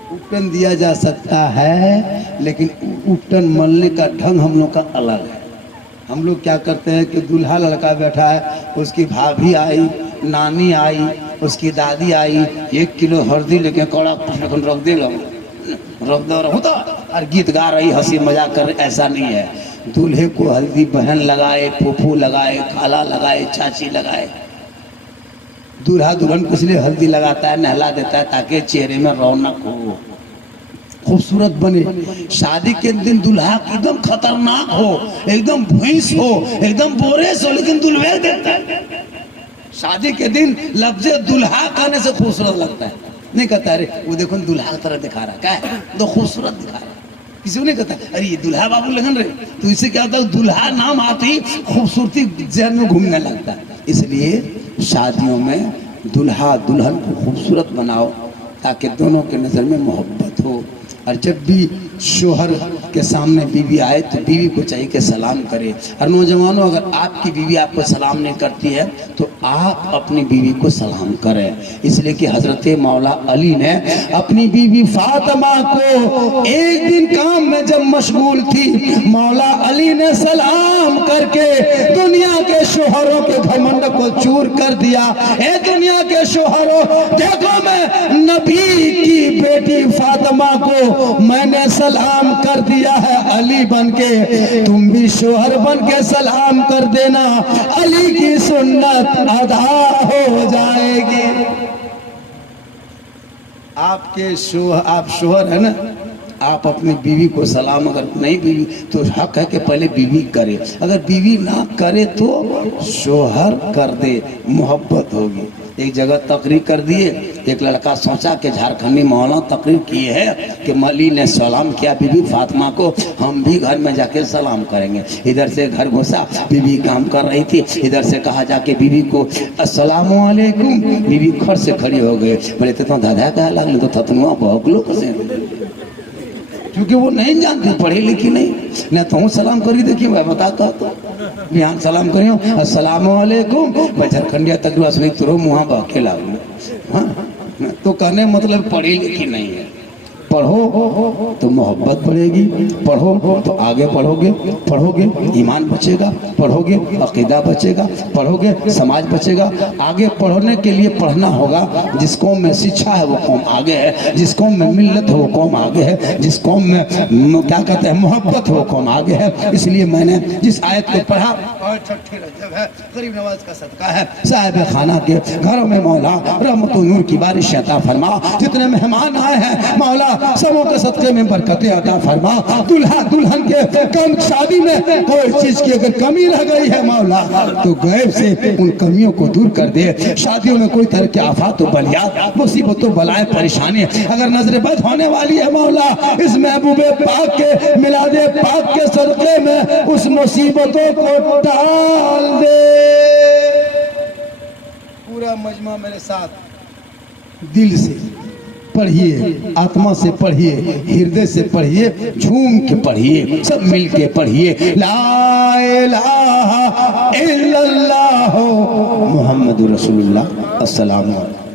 उपटन दिया जा सकता है, लेकिन उपटन मलने का ढंग हम लोग का अलग है। हम लोग क्या करते हैं कि दूल्हा लड़का बैठा है, उसकी भाभी आई, नानी आई, उसकी दादी आई, 1 किलो हल्दी लेके कौड़ा रख दे लो, रख दो होता और गीत गा रही, हंसी मजाक कर रही, ऐसा नहीं है। दूल्हे को हल्दी बहन लगाए, फूफू लगाए, खाला लगाए, चाची लगाए। दूल्हा दुल्हन को इसलिए हल्दी लगाता है, नहला देता है ताकि चेहरे में रौनक हो, खूबसूरत बने। शादी के दिन दूल्हा एकदम खतरनाक हो, एकदम भैंस हो, एकदम बोरेस हो, लेकिन दुल्हे देता है। शादी के दिन लफ्ज़ दूल्हा कहने से खूबसूरत लगता है, नहीं कहता अरे वो देखो दूल्हा की तरह दिखा रहा है, क्या है तो खूबसूरत दिखा रहा है, किसी को नहीं कहता अरे ये दूल्हा बाबू लगन रहे, तो इससे क्या होता है दूल्हा नाम आते ही खूबसूरती जहन में घूमने लगता है। इसलिए शादियों में दूल्हा दुल्हन को खूबसूरत बनाओ ताकि दोनों के नज़र में मोहब्बत हो। और जब भी शोहर के सामने बीवी आए तो बीवी को चाहिए कि सलाम करे। और नौजवानों, अगर आपकी बीवी आपको सलाम नहीं करती है तो आप अपनी बीवी को सलाम करें, इसलिए कि हजरत मौला अली ने अपनी बीवी फातिमा को एक दिन काम में जब मशगूल थी, मौला अली ने सलाम करके दुनिया के शोहरों के घमंड को चूर कर दिया। ए दुनिया के शोहरों, देखो मैं नबी की बेटी फातिमा को मैंने सलाम कर दिया है अली बन के, तुम भी शोहर बन के सलाम कर देना, अली की सुन्नत अदा हो जाएगी। आप शोहर है ना, आप अपनी बीवी को सलाम अगर नहीं बीवी तो हक है कि पहले बीवी करे, अगर बीवी ना करे तो शोहर कर दे, मोहब्बत होगी। एक जगह तकरीर कर दिए, एक लड़का सोचा कि झारखंडी मौलाना तकरीर किए है कि मली ने सलाम किया बीबी फातिमा को, हम भी घर में जाके सलाम करेंगे। इधर से घर घुसा, बीबी काम कर रही थी, इधर से कहा जाके बीबी को अस्सलामु अलैकुम, बीबी खड़ से खड़ी हो गए, बोले तो दादा कहा लगल तो थतनुआ बहुत लोग से, क्योंकि वो नहीं जानती, पढ़ी लिखी नहीं, तो सलाम करी देखिए मैं बताता तो बिहान सलाम करियो अस्सलामु अलैकुम, मैं झारखंडिया तकरीबा सुनी तुरो मुँह बाके लागू। हाँ, तो कहने मतलब पढ़ी लिखी नहीं है। पढ़ो तो मोहब्बत बढ़ेगी, पढ़ो तो आगे पढ़ोगे ईमान बचेगा, पढ़ोगे अकीदा बचेगा, पढ़ोगे समाज बचेगा। आगे पढ़ने के लिए पढ़ना होगा, जिस कौम में शिक्षा है वो कौम आगे है, जिस कौम में मिल्लत है वो कौम आगे है, जिस कौम में क्या कहते हैं मोहब्बत है वो कौम आगे है। इसलिए मैंने जिस आयत को पढ़ा, और छठी रजब है, गरीब नवाज का सदका है, साहिब खाना के घरों में मौला रहमत व नूर की बारिश अता फरमा, जितने मेहमान आए हैं मौला सबों के सदके में बरकतें अता फरमा। दुल्हा दुल्हन के कम शादी में कोई चीज की अगर कमी रह गई है मौला तो गैब से उन कमियों को दूर कर दे। शादियों में कोई तरह के आफात बलियात मुसीबतों बलाएं परेशानी अगर नजर बद होने वाली है मौला, इस महबूबे पाक के मिलादे पाक के सदके में उस मुसीबतों को टाल दे। पूरा मजमा मेरे साथ दिल से पढ़िए, आत्मा से पढ़िए, हृदय से पढ़िए, झूम के पढ़िए, सब मिल के पढ़िए ला इलाहा इल्लल्लाह मुहम्मदुर रसूलुल्लाह। अस्सलाम वालेकुम।